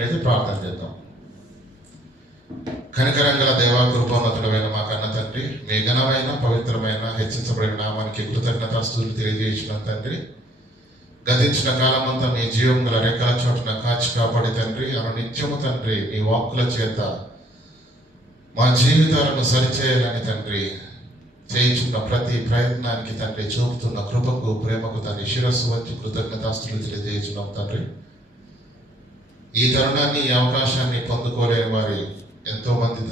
అయితే ప్రార్థన చేద్దాం. కనికరంగల దేవా, కృపోన్నతుడమైన మా కన్న తండ్రి, మీ ఘనమైన పవిత్రమైన హెచ్చించబడిన నామానికి కృతజ్ఞతాస్తుతులు తెలియజేసిన తండ్రి, గతించిన కాలమంతా మీ జీవం గల రెక్కల చోటున కాచి కాపాడి తండ్రి, నిత్యము తండ్రి మీ వాక్కుల చేత మా జీవితాలను సరిచేయాలని తండ్రి చేయించున్న ప్రతి ప్రయత్నానికి తండ్రి చూపుతున్న కృపకు ప్రేమకు తండ్రి శిరస్సు వచ్చి కృతజ్ఞతాస్తుతులు తెలియజేస్తున్నాం తండ్రి. ఈ తరుణాన్ని, ఈ అవకాశాన్ని పొందుకోలేని వారి ఎంతో మంది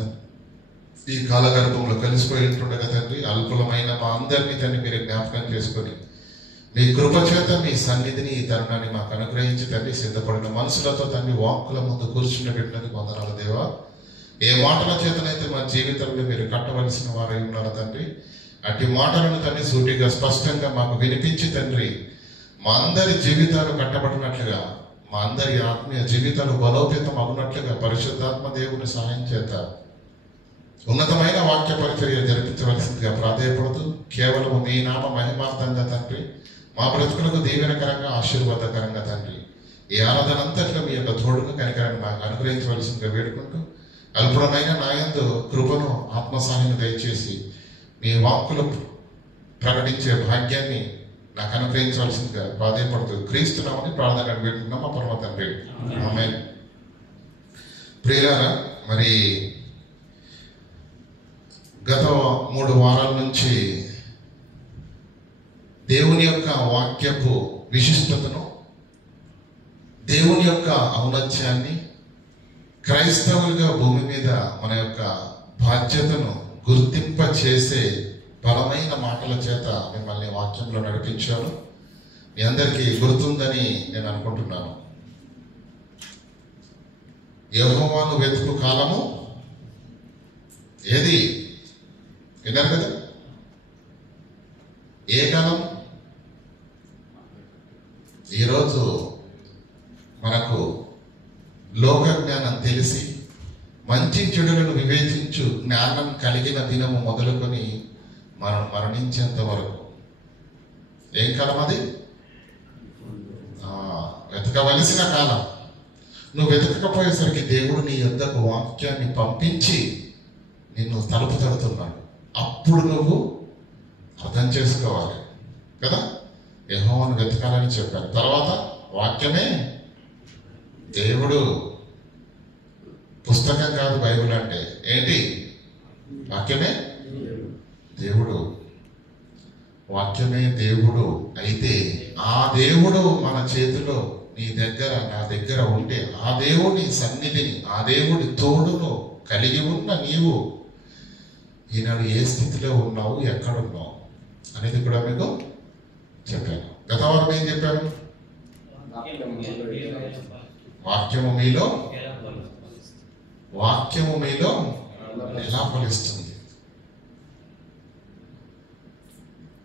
ఈ కాలగర్భంలో కలిసిపోయి ఉంటుండగా తండ్రి, అల్పులమైన మా అందరినీ తండ్రి మీరు జ్ఞాపకం చేసుకొని మీ కృప చేత మీ సన్నిధిని, ఈ తరుణాన్ని మాకు అనుగ్రహించి తండ్రి, సిద్ధపడిన మనసులతో తండ్రి వాక్కుల ముందు కూర్చుని పెట్టినందుకు వందనాలు దేవా. ఏ మాటల చేతనైతే మా జీవితంలో మీరు కట్టవలసిన వారై ఉన్నారు తండ్రి, అట్టి మాటలను తండ్రి సూటిగా స్పష్టంగా మాకు వినిపించి తండ్రి, మా అందరి జీవితాలు కట్టబడినట్లుగా, మా అందరి ఆత్మీయ జీవితాలు బలోపేతం అవునట్లుగా పరిశుద్ధాత్మ దేవుని సహాయం చేత ఉన్నతమైన వాక్య పరిచర్య జరిపించవలసిందిగా ప్రాధేయపడుతూ, కేవలం మీ నామ మహిమార్థంగా తండ్రి మా బ్రతుకులకు దీవెనకరంగా, ఆశీర్వాదకరంగా తండ్రి ఈ ఆరాధన అంతట్లో మీ యొక్క తోడును కనికరాన్ని మాకు అనుగ్రహించవలసిందిగా వేడుకుంటూ, అల్పుడమైన నాయందు కృపను, ఆత్మసహాయాన్ని దయచేసి మీ వాక్కులు ప్రకటించే భాగ్యాన్ని నాకు అనుగ్రహించవలసిందిగా ప్రాధేయపడుతూ క్రీస్తున్నామని ప్రార్థన వేడుకుంటున్నాం మా పరమ తండ్రి. ఆమేన్. ప్రియులారా, మరి గత 3 వారాల నుంచి దేవుని యొక్క వాక్యపు విశిష్టతను, దేవుని యొక్క ఔన్నత్యాన్ని, క్రైస్తవులుగా భూమి మీద మన యొక్క బాధ్యతను గుర్తింప చేసే బలమైన మాటల చేత మిమ్మల్ని వాక్యంలో నడిపించాను. మీ అందరికీ గుర్తుందని నేను అనుకుంటున్నాను. యెహోవాను వెతుకు కాలము ఏది? విన్నారు కదా? ఏ కాలం? ఈరోజు మనకు లోక జ్ఞానం తెలిసి మంచి చెడులను వివేచించు జ్ఞానం కలిగిన దినము మొదలుకొని మనం మరణించేంత వరకు ఏం కాలం అది? వెతకవలసిన కాలం. నువ్వు వెతకకపోయేసరికి దేవుడు నీ యొద్దకు వాక్యాన్ని పంపించి నిన్ను తలుపు తడుతున్నాడు. అప్పుడు నువ్వు అర్థం చేసుకోవాలి కదా. యెహోవాను వెతకాలని చెప్పారు. తర్వాత వాక్యమే దేవుడు. పుస్తకం కాదు బైబిల్ అంటే. ఏంటి? వాక్యమే దేవుడు. వాక్యమే దేవుడు. అయితే ఆ దేవుడు మన చేతిలో, నీ దగ్గర, నా దగ్గర ఉంటే, ఆ దేవుడి సన్నిధిని, ఆ దేవుడి తోడును కలిగి ఉన్న నీవు ఈనాడు ఏ స్థితిలో ఉన్నావు, ఎక్కడున్నావు అనేది కూడా మీకు చెప్పాను. గత వారం ఏం చెప్పాను? వాక్యము మీలో ఎలా ఫలిస్తుంది?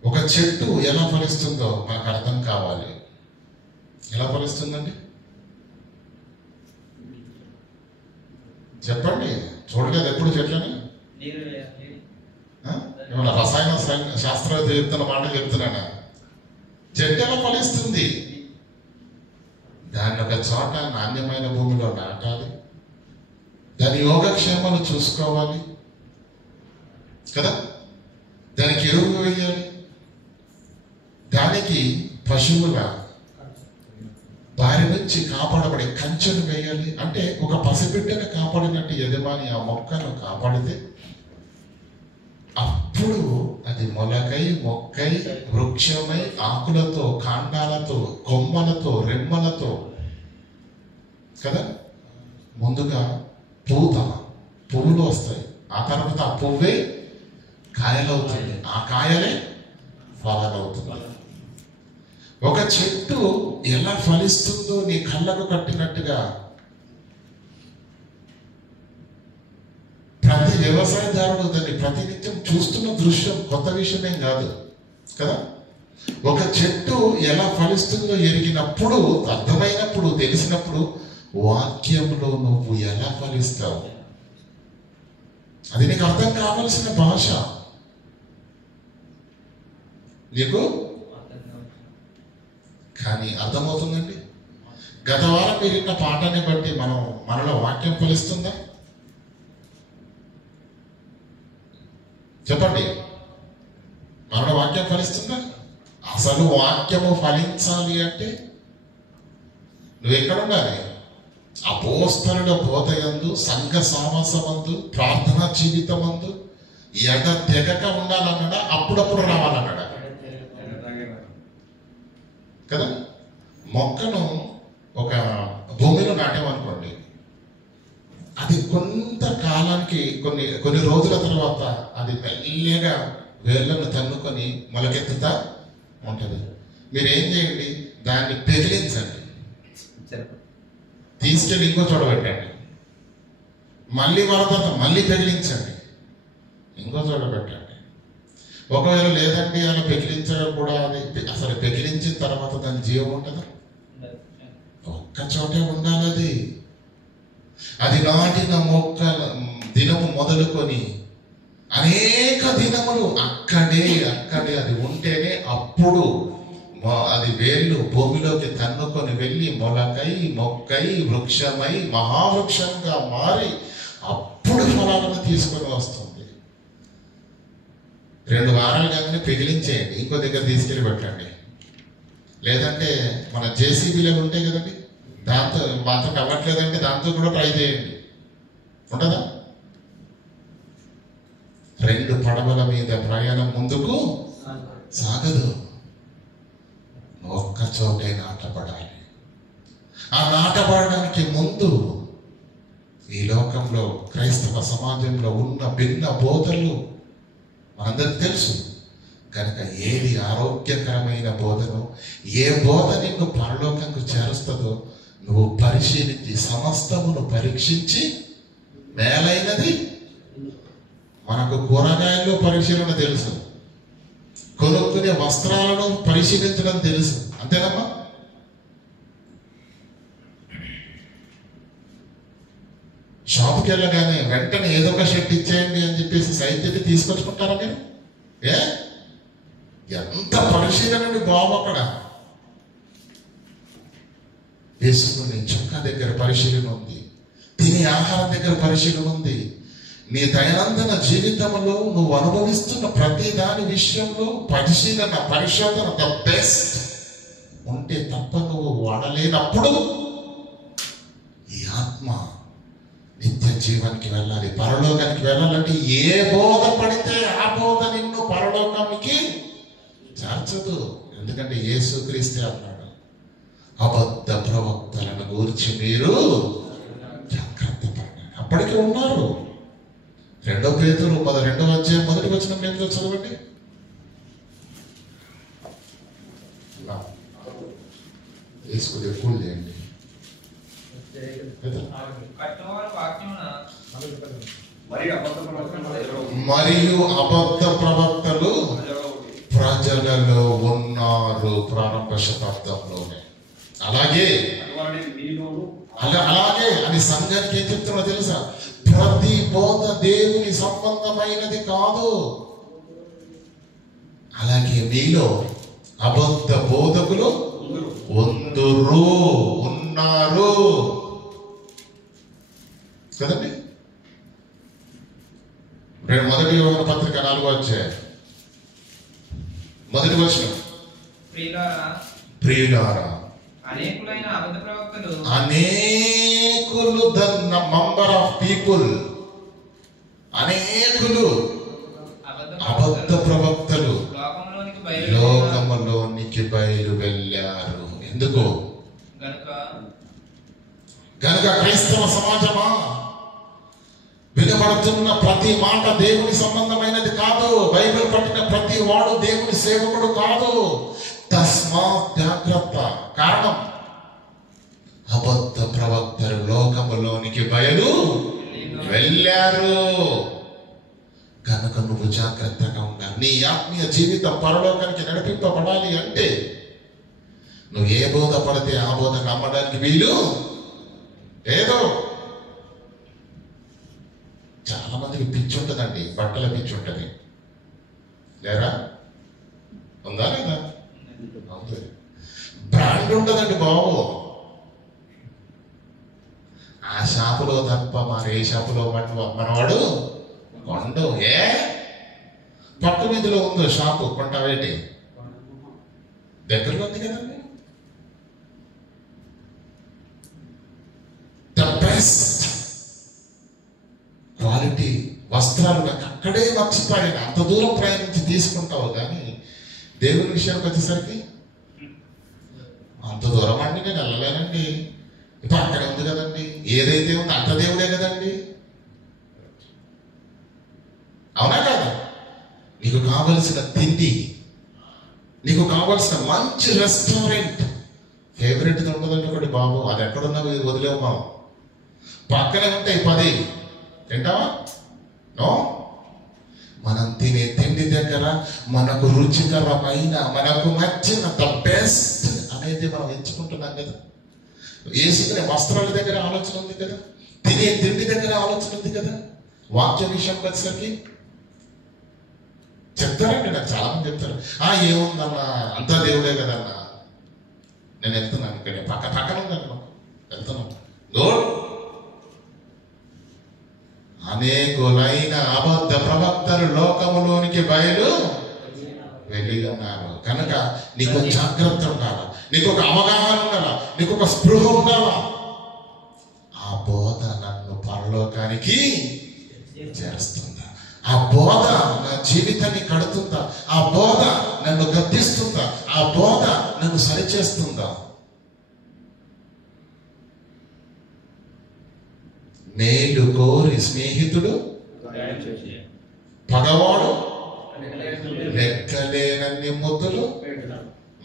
ఒక చెట్టు ఎలా ఫలిస్తుందో మనకు అర్థం కావాలి. ఎలా ఫలిస్తుందండి? చెప్పండి. చూడలేదు ఎప్పుడు చెట్లని? ఏమన్నా రసాయన శాస్త్రవేత్త చెప్తున్న మాట చెప్తున్నానా? చెట్టు ఎలా ఫలిస్తుంది? దాన్ని ఒక చోట నాణ్యమైన భూమిలో నాటాలి, దాని యోగక్షేమాలు చూసుకోవాలి కదా, దానికి ఎరువు వేయాలి, దానికి పశువుల బారి నుంచి కాపాడబడే కంచెను వేయాలి. అంటే ఒక పసిబిడ్డను కాపాడినట్టు యజమాని ఆ మొక్కను కాపాడితే అప్పుడు అది మొక్కై వృక్షమై ఆకులతో, కాండాలతో, కొమ్మలతో, రెమ్మలతో కదా, ముందుగా పువ్వులు వస్తాయి. ఆ తర్వాత ఆ పువ్వే కాయలవుతుంది, ఆ కాయలే ఫలాలవుతుంది. ఒక చెట్టు ఎలా ఫలిస్తుందో నీ కళ్ళకు కట్టినట్టుగా ప్రతి వ్యవసాయదారుడు దాన్ని ప్రతినిత్యం చూస్తున్న దృశ్యం కొత్త విషయమేం కాదు కదా. ఒక చెట్టు ఎలా ఫలిస్తుందో ఎరిగినప్పుడు, అర్థమైనప్పుడు, తెలిసినప్పుడు వాక్యంలో నువ్వు ఎలా ఫలిస్తావు అది నీకు అర్థం కావలసిన భాష. నీకు కానీ అర్థమవుతుందండి. గత వారం మీరు విన్న పాఠాన్ని బట్టి మనలో వాక్యం ఫలిస్తుందా? చెప్పండి, మనలో వాక్యం ఫలిస్తుందా? అసలు వాక్యము ఫలించాలి అంటే నువ్వు ఎక్కడ ఉండాలి? అపోస్తలుల బోధయందు, సంఘ సావాసమందు, ప్రార్థనా జీవితమందు తెగక ఉండాలన్నాడా? అప్పుడప్పుడు రావాలన్నాడా? కదా. మొక్కను ఒక భూమిలో నాటామనుకోండి, అది కొంతకాలానికి కొన్ని రోజుల తర్వాత అది మెల్లగా వేళ్ళను తన్నుకొని మొలకెత్తుతా ఉంటుంది. మీరేం చేయండి, దాన్ని పెగిలించండి, తీసుకెళ్ళి ఇంకో చోట పెట్టండి, మళ్ళీ వరద మళ్ళీ పెగిలించండి, ఇంకో చోట పెట్టండి. ఒకవేళ లేదండి అలా పెగిలించడం కూడా అది అసలు పెగిలించిన తర్వాత దాని జీవం ఉంటుందా? ఒక్క చోటే ఉండాలి. అది నాటిన మొక్క దినము మొదలుకొని అనేక దినములు అక్కడే అది ఉంటేనే అప్పుడు అది వేళ్ళు భూమిలోకి తన్నుకొని వెళ్ళి మొక్కై వృక్షమై మహావృక్షంగా మారి అప్పుడు ఫలాలను తీసుకొని వస్తుంది. 2 వారాలు కానీ పెగిలించేయండి, ఇంకో దగ్గర తీసుకెళ్ళి పెట్టండి. లేదంటే మన జేసీబీలో ఉంటాయి కదండి, దాంతో మాత్రం అవ్వట్లేదంటే దాంతో కూడా ట్రై చేయండి, ఉంటుందా? 2 పడవల మీద ప్రయాణం ముందుకు సాగదు. ఒక్క చోటే నాటపడాలి. ఆ నాటపడడానికి ముందు ఈ లోకంలో క్రైస్తవ సమాజంలో ఉన్న భిన్న బోధలు మనందరికి తెలుసు కనుక ఏది ఆరోగ్యకరమైన బోధను, ఏ బోధ నిన్ను పరలోకంకు చేరుస్తుందో నువ్వు పరిశీలించి సమస్తమును పరీక్షించి మేలైనది. మనకు కూరగాయల్లో పరిశీలన తెలుసు, కొనుక్కునే వస్త్రాలను పరిశీలించడం తెలుసు, అంతేనమ్మా? షాప్కి వెళ్ళగానే వెంటనే ఏదో ఒక షర్ట్ ఇచ్చేయండి అని చెప్పేసి సైజు తీసుకొచ్చుకుంటారా మీరు? ఎంత పరిశీలన మీ బాబు అక్కడ. వేసుకుని చొక్కా దగ్గర పరిశీలన ఉంది, తినే ఆహారం దగ్గర పరిశీలన ఉంది. నీ దైనందిన జీవితంలో నువ్వు అనుభవిస్తున్న ప్రతి దాని విషయంలో పరిశోధన ద బెస్ట్ ఉంటే తప్ప నువ్వు వాడలేనప్పుడు ఈ ఆత్మ నిత్య జీవానికి వెళ్ళాలి, పరలోకానికి వెళ్ళాలంటే ఏ బోధ పడితే ఆ బోధ నిన్ను పరలోకానికి చేర్చదు. ఎందుకంటే యేసుక్రీస్తే అన్నాడు, అబద్ధ ప్రవక్తలను గురించి మీరు జాగ్రత్త పడండి. అప్పటికే ఉన్నారు. 2 పేతురు 2వ అధ్యాయం 1వ వచనం ఏంటో చదవండి. వేసుకుని ఎక్కువ చేయండి. మరియు అబద్ధ ప్రవక్తలు ప్రజలలో ఉన్నారు. ప్రారంభ శతాబ్దంలోనే అలాగే అని సంఘానికి ఏం చెప్తున్నా తెలుసా? ప్రతి బోధ దేవుని సంబంధమైనది కాదు. అలాగే మీలో అబద్ధ బోధకులు ఉన్నారు కదండి. 1 యోహాను పత్రిక 4వ అధ్యాయం 1వ వచనం, ప్రియులారా అనేకులైన అబద్ధ ప్రవక్తలు, అనేకులు ద నంబర్ ఆఫ్ పీపుల్, అనేకులు అబద్ధ ప్రవక్తలు లోకములోనికి బయలు వెళ్ళారు. ఎందుకు? గనుక క్రైస్తవ సమాజమా, వినబడుతున్న ప్రతి మాట దేవుని సంబంధమైనది కాదు. బైబిల్ పట్టిన ప్రతి వాడు దేవుని సేవకుడు కాదు. తస్మాత్ జాగ్రత్త. కారణం, అబద్ధ ప్రవక్తలు లోకములోనికి బయలు వెళ్ళారు. కనుక నువ్వు జాగ్రత్తగా ఉండాలి. నీ ఆత్మీయ జీవితం పరలోకానికి నడిపింపబడాలి అంటే నువ్వు ఏ బోధ పడితే ఆ బోధ నమ్మడానికి వీలు ఏదో. చాలా మందికి పిచ్చి ఉంటుందండి, బట్టల పిచ్చి ఉంటుంది, లేరా? ఉందా లేదా? బ్రాండ్ ఉంటుందండి బాబు. ఆ షాపులో తప్ప మరి ఏ షాపులో మనవాడు కొండు. పట్టు వీధిలో ఉందో షాపు కొంటావేటి? దగ్గరలో ఉంది కదండి. ద బెస్ట్ క్వాలిటీ వస్త్రాలు నాకు అక్కడే మర్చిపోయాను. అంత దూరం ప్రయాణించి తీసుకుంటావు, కానీ దేవుని విషయానికి వచ్చేసరికి అంత దూరం అండి నేను వెళ్ళలేనండి. ఇప్పుడు అక్కడే ఉంది కదండి, ఏదైతే ఉందో అంత దేవుడే కదండి. అవునా కాదా? నీకు కావలసిన తిండి, నీకు కావలసిన మంచి రెస్టారెంట్, ఫేవరెట్ ఉండదండి ఒకటి బాబు, అది ఎక్కడున్నా వదిలేవు మనం. పక్కనే ఉంటాయి 10 తింటావా? నో. మనం తినే తిండి దగ్గర మనకు రుచికరమైన, మనకు నచ్చిన ద బెస్ట్ అనేది మనం ఎంచుకుంటున్నాం కదా. వేసుకునే వస్త్రాల దగ్గర ఆలోచన ఉంది కదా, తినే తిండి దగ్గర ఆలోచన ఉంది కదా. వాక్య విషయానికి వచ్చేసరికి చెప్తారండి, నాకు చాలా మంది చెప్తారు, ఏముందన్నా అంతా దేవుడే కదన్నా. నేను వెళ్తున్నాను, ఇక్కడ పక్కన ఉందండి, మాకు వెళ్తున్నాను. గోడ్ అనేకులైన అబద్ధ ప్రవక్తలు లోకములోనికి బయలు వెళ్ళిన్నారు కనుక నీకు జాగ్రత్త ఉండాలా, నీకు ఒక అవగాహన ఉండాలా, నీకు ఒక స్పృహ ఉండాలా. ఆ బోధ నన్ను పరలోకానికి చేరుస్తుందా? ఆ బోధ నా జీవితాన్ని కడుతుందా? ఆ బోధ నన్ను గద్దిస్తుందా? ఆ బోధ నన్ను సరిచేస్తుందా? మేలు కోరి స్నేహితుడు పగవాడు లెక్కలేనన్ని ముద్దులు.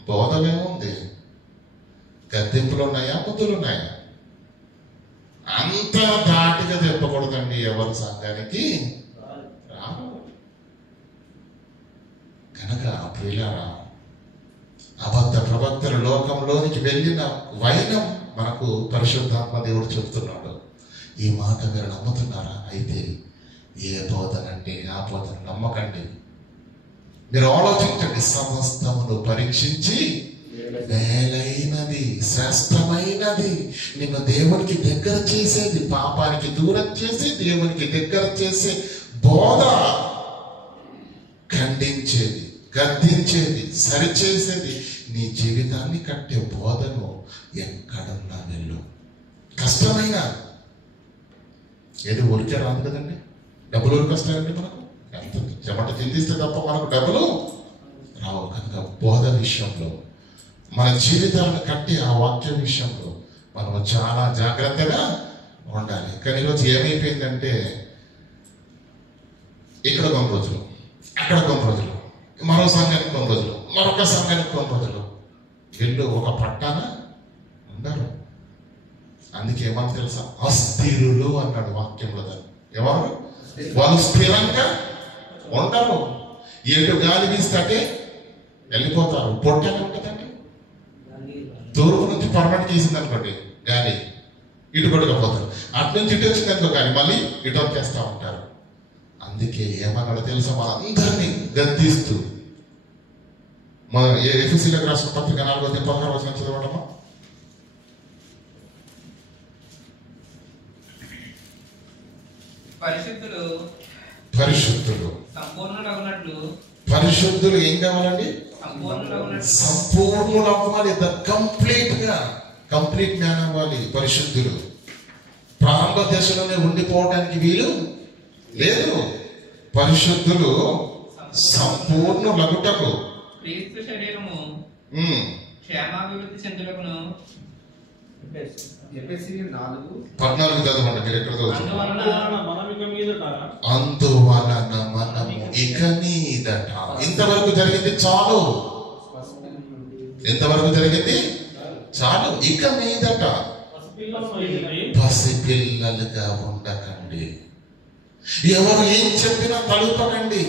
బోధమేముంది? గద్దెంపులు ఉన్నాయా, ముద్దులు ఉన్నాయా? అంత ధాటిగా చెప్పకూడదండి ఎవరి సంఘానికి రాను. కనుక ప్రియులారా, అబద్ధ ప్రవక్తలు లోకంలోనికి వెళ్ళిన వైనం మనకు పరిశుద్ధాత్మ దేవుడు చెప్తున్నాడు. ఈ మాట మీరు నమ్ముతున్నారా? అయితే ఏ బోధనండి ఆ బోధన నమ్మకండి. మీరు ఆలోచించండి. సమస్తమును పరీక్షించి మేలైనది, శ్రేష్టమైనది, నిన్ను దేవునికి దగ్గర చేసేది, పాపానికి దూరం చేసి దేవునికి దగ్గర చేసే బోధ, ఖండించేది, గద్దించేది, సరిచేసేది, నీ జీవితాన్ని కట్టే బోధను ఎక్కడున్నా వెళ్ళు. కష్టమైన ఏది ఊరికే రాదు కదండి. డబ్బులు ఊరికి వస్తాయండి మనకు? ఎంత చెమట చిందిస్తే తప్ప మనకు డబ్బులు రావు. కనుక బోధ విషయంలో, మన జీవితాలను కట్టి ఆ వాక్యం విషయంలో మనము చాలా జాగ్రత్తగా ఉండాలి. కానీ ఈరోజు ఏమైపోయిందంటే, ఇక్కడ కొన్ని రోజులు, అక్కడ కొన్ని రోజులు, మరో సంఘానికి కొన్ని రోజులు, మరొక సంఘానికి కొన్ని రోజులు, వీళ్ళు ఒక పట్టాన ఉండరు. అందుకే ఏమని తెలుసా? అస్థిరులు అన్నాడు వాక్యంలో. దాన్ని ఎవరు? వాళ్ళు స్థిరంగా ఉండరు. ఎటు గాలి వీస్తే వెళ్ళిపోతారు. పొట్టనే ఉంటుందండి. తూర్పు నుంచి పర్మనెంట్ చేసింది అనుకోండి గాలి, ఇటు కొట్టుకపోతారు. అటు నుంచి ఇటు వచ్చింది అనుకో గాలి, మళ్ళీ ఇటు వచ్చేస్తూ ఉంటారు. అందుకే ఏమన్నాడు తెలుసా? మనందరినీ గద్దిస్తూ, మన ఎఫెసీయులకు రాసిన పత్రిక 4:16 చదవడమా? పరిశుద్ధులు సంపూర్ణులగునట్లు. పరిశుద్ధులు ఏం కావాలండి? సంపూర్ణులు అవ్వాలి. కంప్లీట్ జ్ఞానం అవ్వాలి. పరిశుద్ధులు ప్రారంభ దశలోనే ఉండిపోవడానికి వీలు లేదు. పరిశుద్ధులు సంపూర్ణులగుటకు క్రీస్తు శరీరము క్షేమాభివృద్ధి చెందుటకును. 14 చదవండి మీరు. ఎక్కడ అందువలన మనము ఇక మీదట. ఇంతవరకు జరిగింది చాలు. ఎంతవరకు జరిగింది చాలు. ఇక మీదట పసిపిల్లలుగా ఉండకండి. ఎవరు ఏం చెప్పినా తలుపకండి.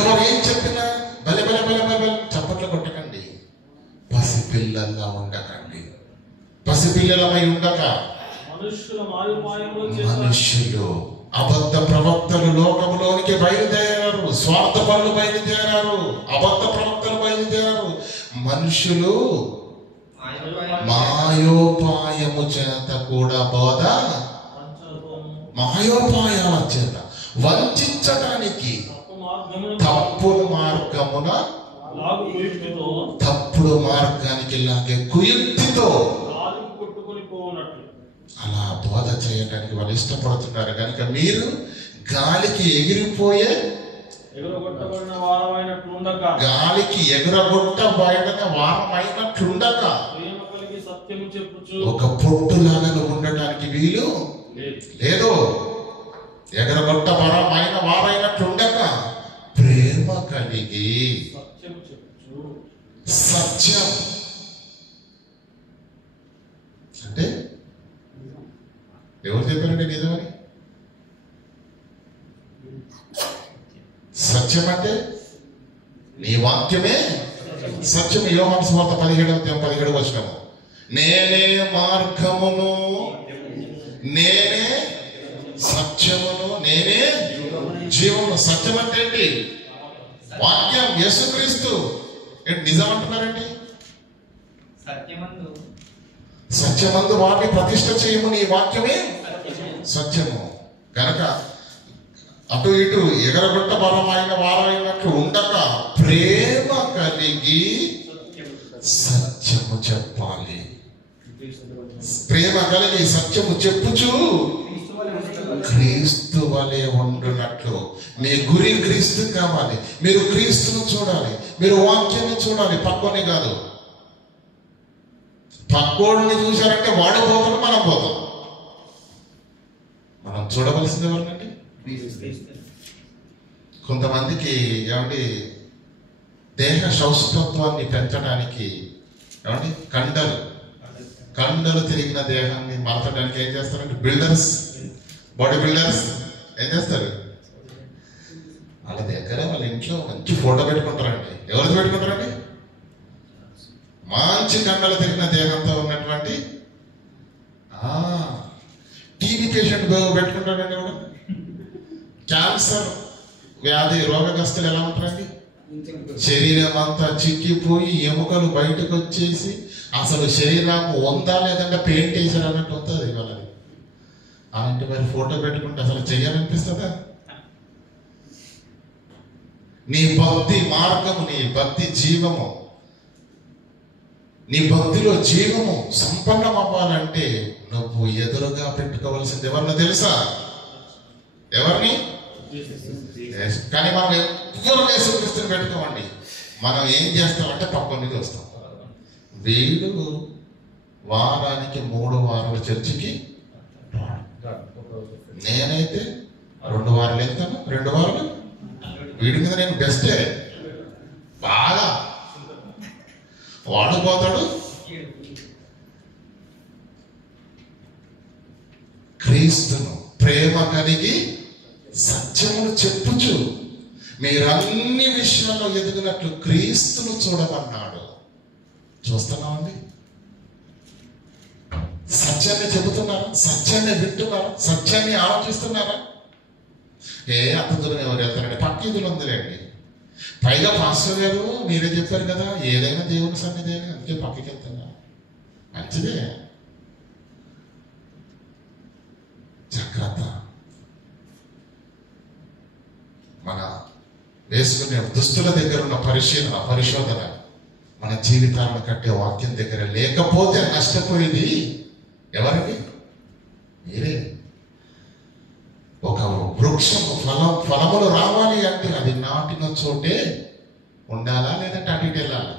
ఎవరు ఏం చెప్పినా బలె బలె బలె బలె చప్పట్లు కొట్టకండి. పసిపిల్లల్లా ఉండకండి. పసిపిల్లలమై ఉండక మనుష్యులు, అబద్ధ ప్రవక్తలు లోకములోనికి బయలుదేరారు. స్వార్థ పనులు బయలుదేరారు. అబద్ధ ప్రవక్తలు బయలుదేరారు. మనుషులు మాయోపాయము చేత కూడా బోధ మాయోపాయాల చేత వంచడానికి తప్పుడు మార్గమున తప్పుడు మార్గానికి లాగే కుయుక్తితో అలా బోధ చేయడానికి వాళ్ళు ఇష్టపడుతున్నారు కనుక మీరు గాలికి ఎగిరిపోయే గాలికి ఎగురగొట్టబడిన వారమైనట్లుండక ఒక పొట్టులాగా ఉండటానికి వీలు లేదు. ఎగరగొట్టబరమైన వారైనట్లుండక ప్రేమ కలిగి సత్యం అంటే ఎవరు చెప్పారండి నిజమని? సత్యం అంటే నీ వాక్యమే సత్యం. యోహాను సువార్త 17:17 నేనే మార్గమును, నేనే సత్యమును, నేనే జీవమును. సత్యం అంటే ఏంటి? వాక్యం, యేసుక్రీస్తు. ఏంటి నిజం అంటున్నారండి? సత్యమందు వాటిని ప్రతిష్ఠ చేయము, నీ వాక్యమే సత్యము. కనుక అటు ఇటు ఎగరగొట్టబరమైన వారైనట్లు ఉండక ప్రేమ కలిగి సత్యము చెప్పాలి. ప్రేమ కలిగి సత్యము చెప్పుచు క్రీస్తు వలె ఉండునట్లు. మీ గురి క్రీస్తు కావాలి. మీరు క్రీస్తును చూడాలి, మీరు వాక్యాన్ని చూడాలి, పక్కోని కాదు. పక్కోడిని చూశారంటే వాడు పోతాడు, మనం పోతాం. మనం చూడవలసింది ఎవరినండి? కొంతమందికి ఏమండి దేహ సౌష్ఠత్వాన్ని పెంచడానికి ఏమండి కండలు తిరిగిన దేహాన్ని మార్చడానికి ఏం చేస్తారంటే బిల్డర్స్, బాడీ బిల్డర్స్ ఏం చేస్తారు? వాళ్ళ దగ్గర వాళ్ళ ఇంట్లో మంచి ఫోటో పెట్టుకుంటారండి. ఎవరిది పెట్టుకుంటారండి? మంచి కండలు తిరిగిన దేహంతో ఉన్నటువంటి టీబీ పేషెంట్ పెట్టుకుంటారండి. ఎవరు క్యాన్సర్ వ్యాధి రోగగ్రస్తులు ఎలా ఉంటారండి? శరీరం అంతా చిక్కిపోయి ఎముకలు బయటకు వచ్చేసి అసలు శరీరం ఉందా లేదంటే పెయింట్ వేసారు అన్నట్టు వస్తుంది వాళ్ళది. అలాంటి మరి ఫోటో పెట్టుకుంటే అసలు చెయ్యాలనిపిస్తుందా? నీ భక్తి మార్గము, నీ భక్తి జీవము, నీ భక్తిలో జీవము సంపన్నం అవ్వాలంటే నువ్వు ఎదురుగా పెట్టుకోవాల్సింది ఎవరిని తెలుసా? ఎవరిని? కానీ మనం ఎవరు యేసుక్రీస్తుని పెట్టుకోమండి. మనం ఏం చేస్తామంటే పక్కన వస్తాం. వీడు వారానికి 3 వారాలు చర్చికి, నేనైతే 2 వారాలు వెళ్తాను. 2 వారాలు వీడి మీద నేను బెస్టే, బాగా వాడు పోతాడు. క్రీస్తును ప్రేమ కలిగి సత్యమును చెప్పుచు మీరు అన్ని విషయాల్లో ఎదుగునట్లు క్రీస్తును చూడమన్నాడు. చూస్తున్నామండి? సత్యాన్ని చెబుతున్నారా? సత్యాన్ని వింటున్నారా? సత్యాన్ని ఆలోచిస్తున్నారా? అంత దూరం ఎవరు వెళ్తారండి? పక్కీదులు ఉందిలేండి. పైగా పాస్టర్ గారు మీరే చెప్పారు కదా, ఏదైనా దేవుని సన్నిధి అని, అందుకే పక్కకి వెళ్తున్నా. మంచిదే, జాగ్రత్త. మన వేసుకునే దుస్తుల దగ్గర ఉన్న పరిశోధన మన జీవితాలను కట్టే వాక్యం దగ్గర లేకపోతే నష్టపోయేది ఎవరికి? మీరే. ఒక వృక్షం ఫలములు రావాలి అంటే అది నాటిన చోటే ఉండాలా లేదంటే అటు ఇటు వెళ్ళాలా?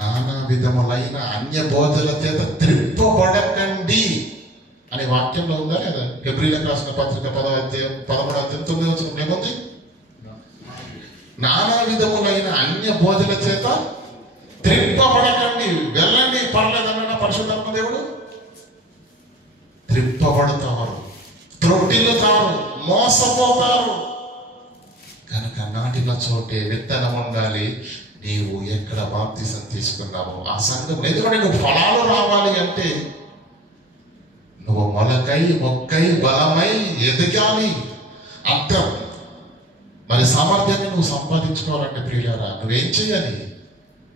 నానా విధములైన అన్య బోధల చేత త్రిప్పబడకండి అనే వాక్యంలో ఉందా లేదా? హెబ్రీలకు రాసిన పత్రిక 13:9 ఏముంది? నానా విధములైన అన్య బోధల చేత త్రిప్పబడకండి. వెళ్ళండి, పర్లేదన్న పరిశుద్ధాత్మ దేవుడు. త్రిప్పబడతారు, త్రొట్టిల్లుతారు, మోసపోతారు. కనుక నాటిన చోటే విత్తనం ఉండాలి. నీవు ఎక్కడ బాప్తిసం తీసుకున్నావో ఆ సంఘం, ఎందుకంటే నువ్వు ఫలాలు రావాలి అంటే నువ్వు మొక్కై బలమై ఎదగాలి. అర్థం. మరి సామర్థ్యాన్ని నువ్వు సంపాదించుకోవాలంటే ప్రియులారా నువ్వేం చేయాలి?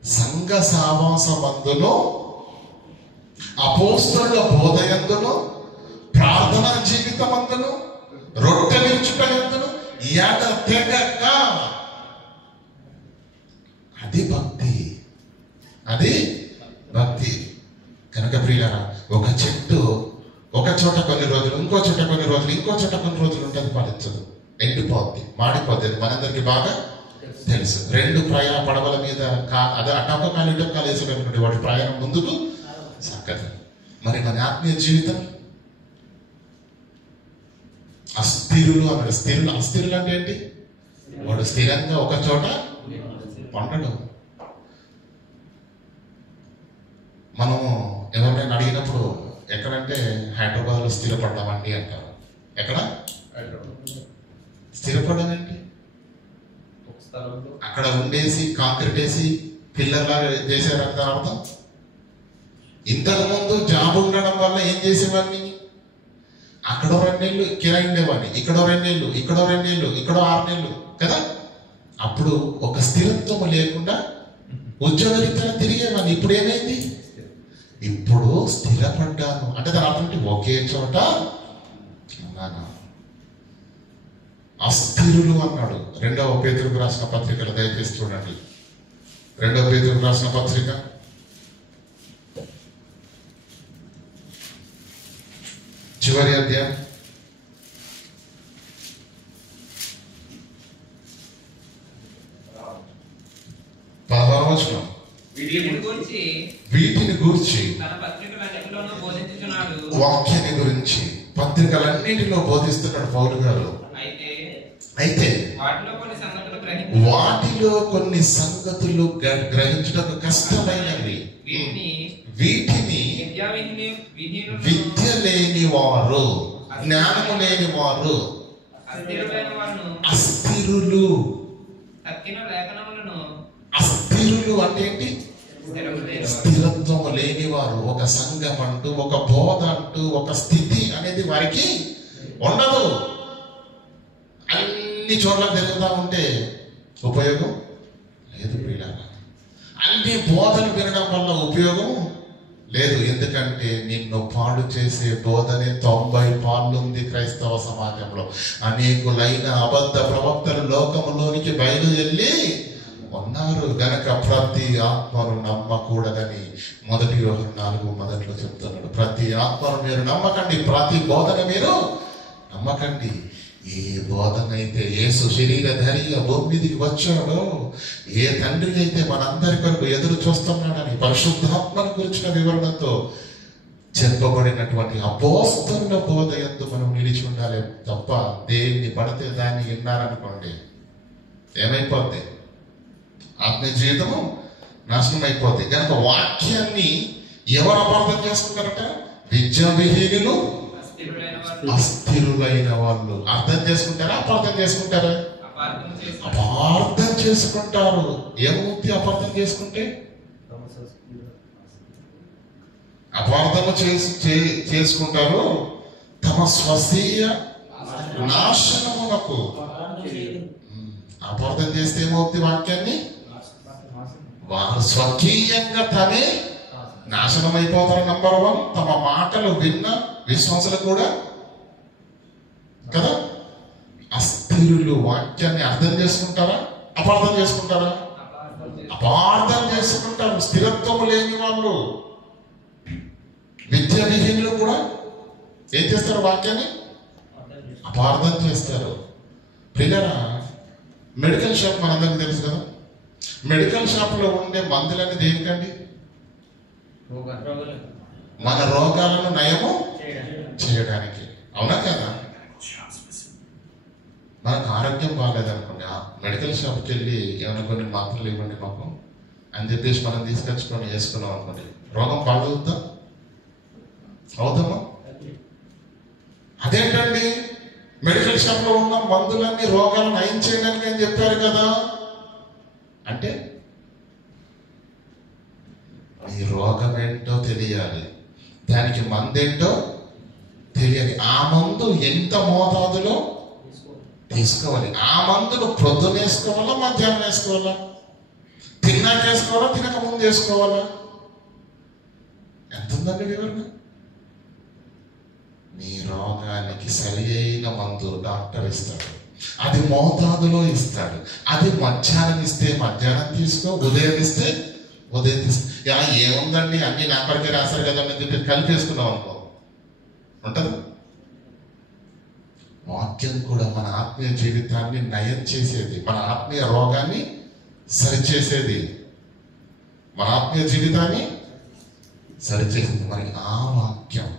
సంఘ సావాసమందులో అపోస్తలుల బోధ యందును, ప్రార్థనా జీవితం అందును, రొట్టె విరుచుట యందును ఎడతెగక. అది భక్తి, అది భక్తి. కనుక ప్రియులారా, ఒక చెట్టు ఒక చోట కొన్ని రోజులు, ఇంకో చోట కొన్ని రోజులు, ఇంకో చోట కొన్ని రోజులు ఉంటుంది, ఫలించదు, ఎండిపోద్ది, మాడిపోద్ది. అది మనందరికీ బాగా తెలుసు. రెండు పడవల మీద అదే అటొక కాలు ఇటొక కాలు వేసేటటువంటి వాటి ప్రయాణం ముందుకు సాగదు. మరి మన ఆత్మీయ జీవితం అస్థిరులు అన్నాడు. అస్థిరులు అంటే ఏంటి? వాడు స్థిరంగా ఒక చోట పండడం. మనము ఎవరినైనా అడిగినప్పుడు ఎక్కడంటే హైదరాబాద్లో స్థిరపడ్డామండి అంటారు. ఎక్కడ స్థిరపడ్డం ఏంటి? అక్కడ ఉండేసి కాంక్రీట్ వేసి పిల్లర్ లాగా చేశారని దాని అర్థం. ఇంతకు ముందు జాబ్ ఉండడం వల్ల ఏం చేసేవాడిని? అక్కడో 2 నెలలు కిరాయి ఉండేవాడిని, ఇక్కడో 2 నెలలు, ఇక్కడో 2 నెలలు, ఇక్కడో 6 నెలలు కదా. అప్పుడు ఒక స్థిరత్వం లేకుండా ఉద్యోగరీత్యా తిరిగేవాడిని. ఇప్పుడు ఏమైంది? ఇప్పుడు స్థిరపడ్డాను అంటే దాని అర్థం ఒకే చోట ఉన్నాను. అస్థిరులు అన్నాడు. 2వ పేతురుకు రాసిన పత్రికలు దయచేసి చూడండి. 2వ పేతురుకు రాసిన పత్రిక చివరి అధ్యాయం 16వ వచనం. వీటిని గూర్చి వాక్యాన్ని గురించి పత్రికలన్నింటిలో బోధిస్తున్నాడు పౌలు గారు. అయితే వాటిలో కొన్ని సంగతులు గ్రహించడం కష్టమైనవి. వీటిని విద్య లేని వారు, జ్ఞానము లేని వారు, అస్థిరులు. అస్థిరులు అంటే ఏంటి? స్థిరత్వం లేనివారు. ఒక సంఘం అంటూ, ఒక బోధ అంటూ, ఒక స్థితి అనేది వారికి ఉండదు. అన్ని చోట్ల తిరుగుతూ ఉంటే ఉపయోగం లేదు ప్రియులారా. అన్ని బోధలు వినడం వల్ల ఉపయోగం లేదు. ఎందుకంటే నిన్ను పాడు చేసే బోధనే 90 పాళ్ళుంది క్రైస్తవ సమాజంలో. అనేకులైన అబద్ధ ప్రవక్తలు లోకములోనికి బయలుదేరి ఉన్నారు. గనక ప్రతి ఆత్మను నమ్మకూడదని 1 యోహాను 4:1 చెప్తున్నాడు. ప్రతి ఆత్మను మీరు నమ్మకండి, ప్రతి బోధన మీరు నమ్మకండి. ఏ బోధనైతే యేసు శరీరధారిగా భూమి మీదకి వచ్చాడో, ఏ తండ్రి అయితే మనందరి కొరకు ఎదురు చూస్తున్నాడని పరిశుద్ధాత్మను గురించిన వివరణతో చెప్పబడినటువంటి అపోస్తలుల బోధ యందు మనం నిలిచి ఉండాలి తప్ప దేన్ని పడితే దాన్ని విన్నారనుకోండి ఏమైపోద్ది? ఆత్మీయ జీవితము నాశనం అయిపోద్ది. కనుక వాక్యాన్ని ఎవరు అపార్థం చేసుకుంటారట? విద్యావిహీనులు, అస్థిరులైన వాళ్ళు. అర్థం చేసుకుంటారా? అపార్థం చేసుకుంటారా? అపార్థం చేసుకుంటారు. ఏమవుతుంది అపార్థం చేసుకుంటే? అపార్థము చేసుకుంటారు. తమ స్వకీయ నాశనమునకు. అపార్థం చేస్తే ఏమవుతుంది? వాక్యాన్ని వారు స్వకీయంగా తనే నాశనం అయిపోతారు. నంబర్ 1, తమ మాటలు విన్న విశ్వాసులు కూడా కదా. అస్థిరులు వాక్యాన్ని అర్థం చేసుకుంటారా? అపార్థం చేసుకుంటారా? అపార్థం చేసుకుంటారు. స్థిరత్వం లేని వాళ్ళు, విద్యా విహీనులు కూడా ఏం చేస్తారు? వాక్యాన్ని అపార్థం చేస్తారు. ప్రియులారా, మెడికల్ షాప్ మనందరికీ తెలుసు కదా. మెడికల్ షాప్ లో ఉండే మందులన్నీ దేనికండి? మన రోగాలను నయము చేయడానికి. అవునా కదా? మనకు ఆరోగ్యం బాగాలేదనుకోండి, మెడికల్ షాప్కి వెళ్ళి ఏమైనా కొన్ని మాత్రలు ఇవ్వండి మాకు అని చెప్పేసి మనం తీసుకొచ్చుకొని వేసుకున్నాం అనుకోండి, రోగం బాగవుద్దా? అవుతామా? అదేంటండి, మెడికల్ షాప్ లో ఉన్న మందులన్నీ రోగాలను నయం చేయడానికి అని చెప్పారు కదా అంటే, ఈ రోగం ఏంటో తెలియాలి, దానికి మందేంటో తెలియాలి. ఆ మందు ఎంత మోతాదులో తీసుకోవాలి. ఆ మందును ప్రొద్దున వేసుకోవాలా, మధ్యాహ్నం వేసుకోవాలా, తిన్నాక వేసుకోవాలా, తినక ముందు వేసుకోవాలా? ఎంత ఎంత ఉందండి వివరణ? నీ రోగానికి సరి అయిన మందు డాక్టర్ ఇస్తాడు, అది మోతాదులో ఇస్తాడు. అది మధ్యాహ్నం ఇస్తే మధ్యాహ్నం తీసుకో, ఉదయం ఇస్తే ఉదయం తీసుకో. ఏముందండి అన్ని నా పడితే రాశారు కదా అని చెప్పి కలిపేసుకున్నాం అనుకో, ఉంటుంది. వాక్యం కూడా మన ఆత్మీయ జీవితాన్ని నయం చేసేది, మన ఆత్మీయ రోగాన్ని సరిచేసేది, మన ఆత్మీయ జీవితాన్ని సరిచేసేది. మరి ఆ వాక్యం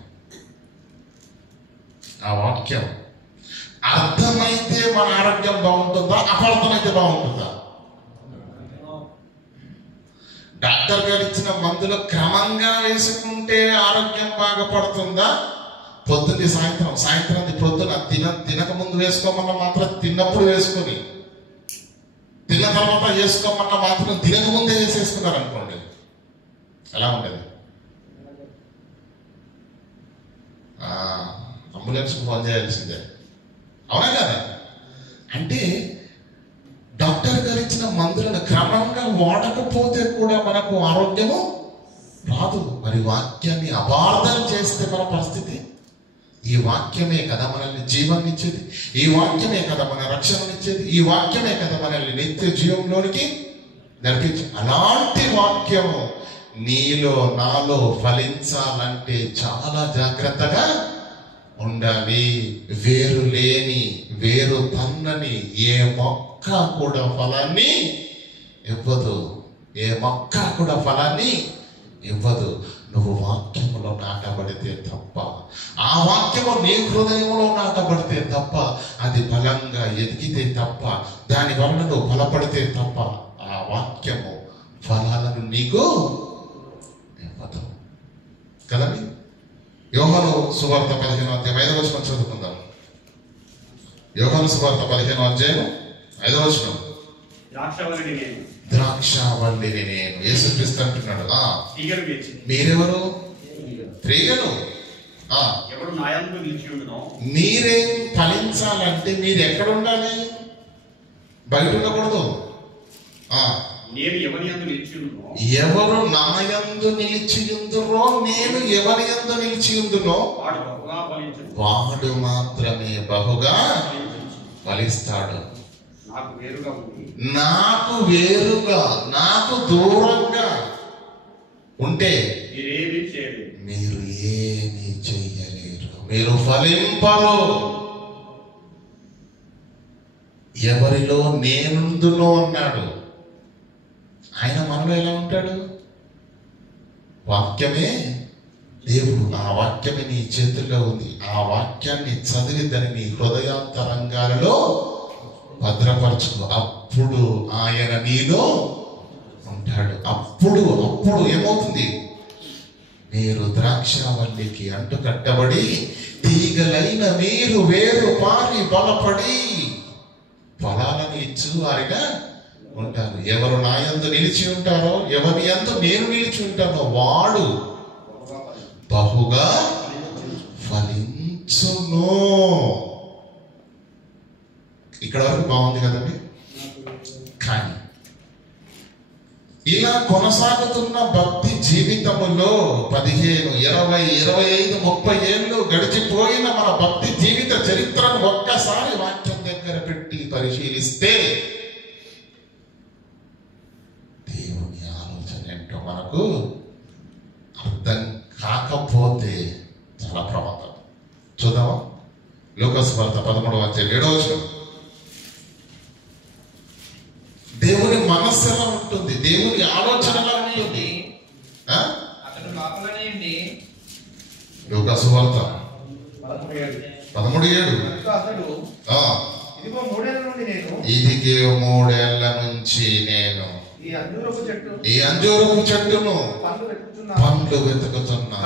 అర్థమైతే మన ఆరోగ్యం బాగుంటుందా, అపార్థమైతే బాగుంటుందా? డాక్టర్ గారు ఇచ్చిన మందులు క్రమంగా వేసుకుంటే ఆరోగ్యం బాగుపడుతుందా? పొద్దున్న సాయంత్రం పొద్దున తినక ముందు వేసుకోమన్నా మాత్రం తిన్నప్పుడు వేసుకొని, తిన్న తర్వాత వేసుకోమన్నా మాత్రం తినక ముందే వేసేసుకున్నారు అనుకోండి, ఎలా ఉండేది? అంబులెన్స్కి ఫోన్ చేయాల్సిందే, అవునా కదా? అంటే డాక్టర్ గారు ఇచ్చిన మందులను క్రమంగా వాడకపోతే కూడా మనకు ఆరోగ్యము రాదు. మరి వాక్యాన్ని అపార్థం చేస్తే మన పరిస్థితి? ఈ వాక్యమే కదా మనల్ని జీవన్నిచ్చేది, ఈ వాక్యమే కదా మన రక్షణనిచ్చేది, ఈ వాక్యమే కదా మనల్ని నిత్య జీవంలోనికి నడిపించి. అలాంటి వాక్యము నీలో నాలో ఫలించాలంటే చాలా జాగ్రత్తగా ఉండాలి. వేరు లేని, వేరు తన్నని ఏ మొక్క కూడా ఫలాన్ని ఇవ్వదు, ఏ మొక్క కూడా ఫలాన్ని ఇవ్వదు. నువ్వు వాక్యములో నాటబడితే తప్ప, ఆ వాక్యము నీ హృదయంలో నాటబడితే తప్ప, అది బలంగా ఎదిగితే తప్ప, దాని వలన నువ్వు బలపడితే తప్ప ఆ వాక్యము ఫలాలను నీకు ఇవ్వదు కదండి. యోహాను సువార్త 15వ అధ్యాయం 5వ వచనం చదువుకుందాం. యోహాను సువార్త 15వ అధ్యాయం 5వ వచనం. ద్రాక్షావల్లిని నేను, యేసుక్రీస్తు అంటున్నాడు. మీరెవరు? తీగలు. మీరేం ఫలించాలంటే మీరు ఎక్కడ ఉండాలి? బయట ఉండకూడదు. ఎవరు నా యందు నిలిచియుందురో, నేను ఎవరి యందు నిలిచియుందునో వాడు మాత్రమే బహుగా ఫలిస్తాడు. నాకు వేరుగా, నాకు దూరంగా ఉంటే మీరు ఏమీ చెయ్యలేరు, మీరు ఫలింపరు. ఎవరిలో నేనుందునో అన్నాడు ఆయన. మనలో ఎలా ఉంటాడు? వాక్యమే దేవుడు, ఆ వాక్యమే నీ చేతుల్లో ఉంది. ఆ వాక్యాన్ని చదివి దాన్ని నీ హృదయాంతరంగాలలో భద్రపరచుకో. అప్పుడు ఆయన నీలో ఉంటాడు. అప్పుడు ఏమవుతుంది? మీరు ద్రాక్షావల్లికి అంటుకట్టబడి తీగలైన మీరు వేరు పారి బలపడి ఫలాలను ఇచ్చు వారిగా ఉంటారు. ఎవరు నా యందు నిలిచి ఉంటారో, ఎవరి యందు నేను నిలిచి ఉంటానో వాడు బహుగా ఫలించును. ఇక్కడ వరకు బాగుంది కదండి. కానీ ఇలా కొనసాగుతున్న భక్తి జీవితములో 15, 20, 25, 30 ఏళ్ళు గడిచిపోయిన మన భక్తి జీవిత చరిత్రను ఒక్కసారి వాక్యం దగ్గర పెట్టి పరిశీలిస్తే దేవుని ఆలోచన ఏంటో మనకు అర్థం కాకపోతే చాలా ప్రమాదం. చూద్దామా? లూకాసు వార్త 13వ అధ్యాయం 7వ వచనం. దేవుని మనస్సు ఎలా ఉంటుంది, దేవుని ఆలోచన ఎలా ఉంటుంది? లూకాసు వార్త 13:7. ఇదిగే 3 ఏళ్ల నుంచి నేను ఈ అంజూరపు చెట్టును పండ్లు వెతుకుతున్నా.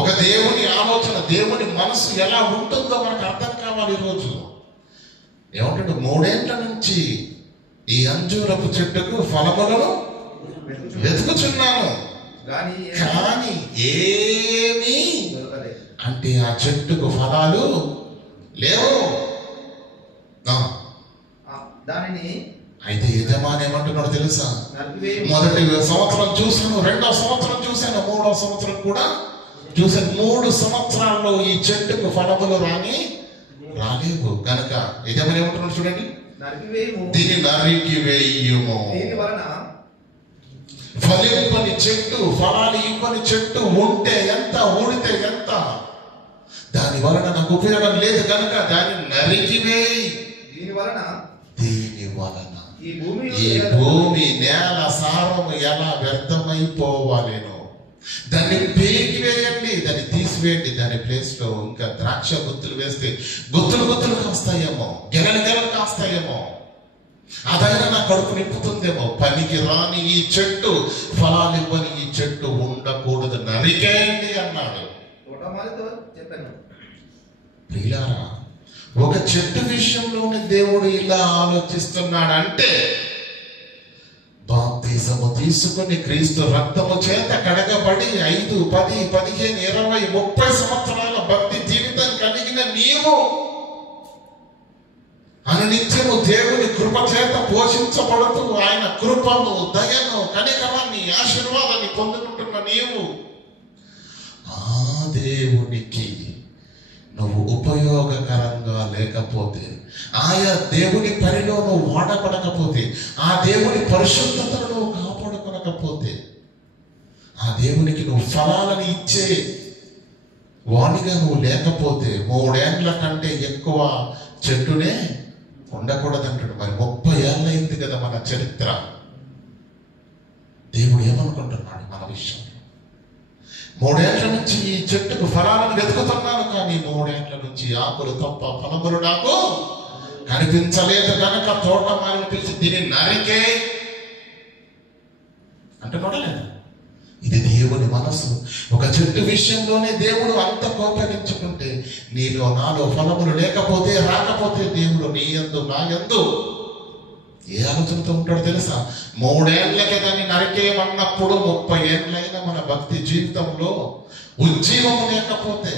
ఒక దేవుని ఆలోచన, దేవుని మనసు ఎలా ఉంటుందో మనకు అర్థం కావాలి. ఈరోజు ఏమంటాడు? 3 ఏళ్ల నుంచి ఈ అంజూరపు చెట్టుకు ఫలములను వెతుకుచున్నాను, కానీ ఏమీ అంటే ఆ చెట్టుకు ఫలాలు లేవు. అయితే యజమాని ఏమంటున్నాడు తెలుసా? మొదటి సంవత్సరం చూసాను, రెండవ సంవత్సరం చూశాను, మూడవ సంవత్సరం కూడా చూశాను. 3 సంవత్సరాల్లో ఈ చెట్టుకు ఫలములు రాలేవు కనుక యజమాని ఏమంటున్నాడు చూడండి, దీన్ని నరికి వేయుము. ఫలింపని చెట్టు, ఫలాలు ఇవ్వని చెట్టు ఉంటే ఎంత, ఊడితే ఎంత, దాని వలన నాకు ఉపయోగం లేదు కనుక దాన్ని నరికివేయి. దీని వలన ఈ భూమి నేల సారము ఎలా వ్యర్థమైపోవాలేనో దాన్ని పీకివేయండి, దాన్ని తీసివేయండి. దాని ప్లేస్ లో ఇంకా ద్రాక్ష గుత్తులు వేస్తే గుత్తులు కాస్తాయేమో, గెలలు కాస్తాయేమో, అదైనా నా కడుపు నింపుతుందేమో. పనికి రాని ఈ చెట్టు, ఫలాలు ఇవ్వని ఈ చెట్టు ఉండకూడదు, నరికేయండి అన్నాడు. ప్రియులారా, ఒక చెట్టు విషయంలోనే దేవుడు ఇలా ఆలోచిస్తున్నాడు అంటే, బాప్తిజము తీసుకుని క్రీస్తు రక్తము చేత కడగబడి 5, 10, 15, 20, 30 సంవత్సరాల భక్తి జీవితం కలిగిన నీవు అనునిత్యము దేవుని కృప చేత పోషించబడుతూ ఆయన కృపను, దయను, కనికరాన్ని, ఆశీర్వాదాన్ని పొందుకుంటున్న నీవు ఆ దేవునికి నువ్వు ఉపయోగకరంగా లేకపోతే, ఆయా దేవుని పనిలో నువ్వు వాడబడకపోతే, ఆ దేవుని పరిశుద్ధతను నువ్వు కాపాడుకోనకపోతే, ఆ దేవునికి నువ్వు ఫలాలను ఇచ్చే వాణిగా నువ్వు లేకపోతే 3 ఏళ్ల కంటే ఎక్కువ చెట్టునే ఉండకూడదంటాడు. మరి 30 ఏళ్ళైంది కదా మన చరిత్ర. దేవుడు ఏమనుకుంటున్నాడు మన విషయంలో? 3 ఏళ్ల నుంచి ఈ చెట్టుకు ఫలాలను వెతుకుతున్నాను, కానీ 3 ఏళ్ల నుంచి ఆకులు తప్ప ఫలములు నాకు కనిపించలేదు కనుక తోటమాలిని పిలిచి దీన్ని నరికే అంటున్నాడు లేదా? ఇది దేవుని మనసు. ఒక చెట్టు విషయంలోనే దేవుడు అంత కోపగించుకుంటే, నీలో నాలో ఫలములు లేకపోతే, రాకపోతే దేవుడు నీ యందు నా యందు ఏ ఆలోచనతో ఉంటాడో తెలుసా? 3 ఏళ్లకే దాన్ని నరికేయమన్నప్పుడు 30 ఏళ్ళైనా మన భక్తి జీవితంలో ఉజ్జీవము లేకపోతే,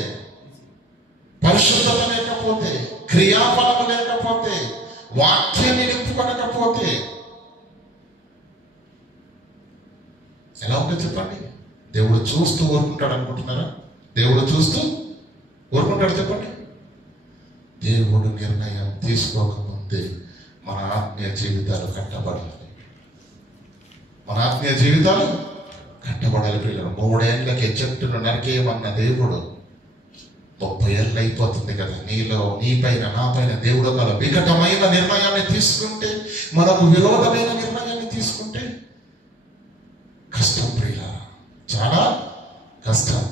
పరిశుద్ధత లేకపోతే, క్రియాఫలము లేకపోతే, వాక్యాన్ని నింపుకొనకపోతే ఎలా ఉంటుంది చెప్పండి? దేవుడు చూస్తూ ఊరుకుంటాడు అనుకుంటున్నారా? దేవుడు చూస్తూ ఊరుకుంటాడు చెప్పండి? దేవుడు నిర్ణయం తీసుకోకముందే మన ఆత్మీయ జీవితాలు కట్టబడాలి. మన ఆత్మీయ జీవితాలు కట్టబడాలి. పిల్లలు 3 ఏళ్ళకి చెట్టును నరికేయమన్న దేవుడు 30 ఏళ్ళు అయిపోతుంది కదా. నీలో, నీ పైన, నా పైన దేవుడు ఒక వికటమైన నిర్ణయాన్ని తీసుకుంటే, మనకు విరోధమైన నిర్ణయాన్ని తీసుకుంటే కష్టం ప్రియులారా, చాలా కష్టం.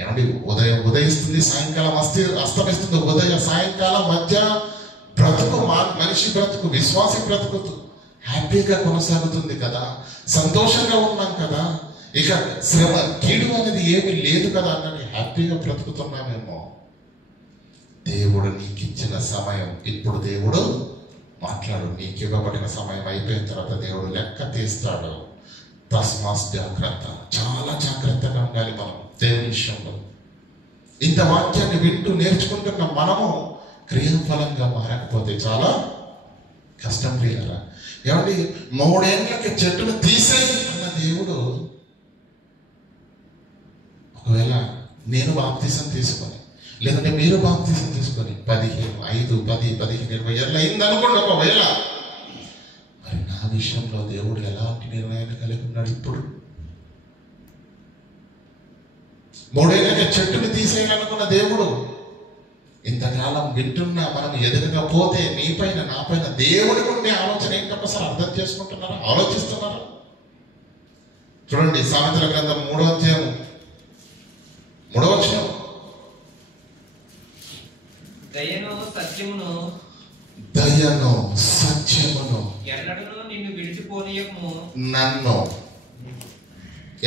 ఏమండి, ఉదయం ఉదయిస్తుంది, సాయంకాలం అస్తమిస్తుంది. ఉదయ సాయంకాలం మధ్య బ్రతుకు, మనిషి బ్రతుకు, విశ్వాసి బ్రతుకు హ్యాపీగా కొనసాగుతుంది కదా, సంతోషంగా ఉన్నాం కదా, ఇక శ్రమ, కీడు అనేది ఏమీ లేదు కదా అన్నది హ్యాపీగా బ్రతుకుతున్నామేమో. దేవుడు నీకు ఇచ్చిన సమయం, ఇప్పుడు దేవుడు మాట్లాడు. నీకు ఇవ్వబడిన సమయం అయిపోయిన తర్వాత దేవుడు లెక్క తీస్తాడు. తస్మాత్ జాగ్రత్త, చాలా జాగ్రత్తగా ఉండాలి మనం దేవుని విషయంలో. ఇంత వాక్యాన్ని వింటూ నేర్చుకుంటున్న మనము క్రియాఫలంగా మారకపోతే చాలా కష్టం ప్రియులారా. ఏమండి, 3 ఏళ్ళకి చెట్టును తీసేయి అన్న దేవుడు, ఒకవేళ నేను బాప్తిసం తీసుకొని, లేదంటే మీరు బాప్తిసం తీసుకొని 15, 5, 10, 15, 20 ఏళ్ళు అయింది అనుకోండి ఒకవేళ, మరి నా విషయంలో దేవుడు ఎలాంటి నిర్ణయాన్ని కలిగి ఉన్నాడు? ఇప్పుడు 3 ఏళ్ళకి చెట్టుని తీసేయాలనుకున్న దేవుడు, ఇంతకాలం వింటున్నా మనం ఎదగకపోతే నీ పైన, నా పైన దేవుడికి ఉండే ఆలోచన ఏంటొకసారి అర్థం చేసుకుంటున్నారా? ఆలోచిస్తున్నారా? చూడండి, సామెతల గ్రంథం 3వ అధ్యాయం 3వ వచనం. దయను సత్యమును ఎన్నడూను నిన్ను విడిచిపోనీయకుము, నన్ను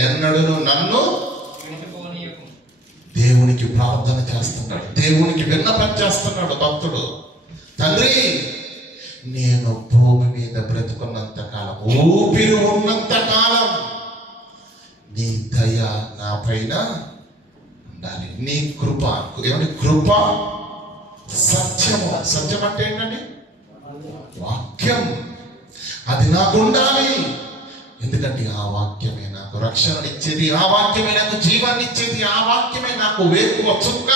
ఎన్నడూను నన్ను విడిచిపోనీయకుము. దేవునికి ప్రార్థన చేస్తున్నాడు, దేవునికి విన్నపం చేస్తున్నాడు భక్తుడు. తండ్రి, నేను భూమి మీద బ్రతుకున్నంత కాలం, ఊపిరి ఉన్నంత కాలం నీ దయ నా పైన ఉండాలి. నీ కృప, ఏమంటే కృప, సత్యము. సత్యం అంటే ఏంటండి? వాక్యం. అది నాకు ఉండాలి. ఎందుకంటే ఆ వాక్యమే నాకు రక్షణనిచ్చేది, ఆ వాక్యమే నాకు జీవాన్ని ఇచ్చేది, ఆ వాక్యమే నాకు వేకువ చుక్క.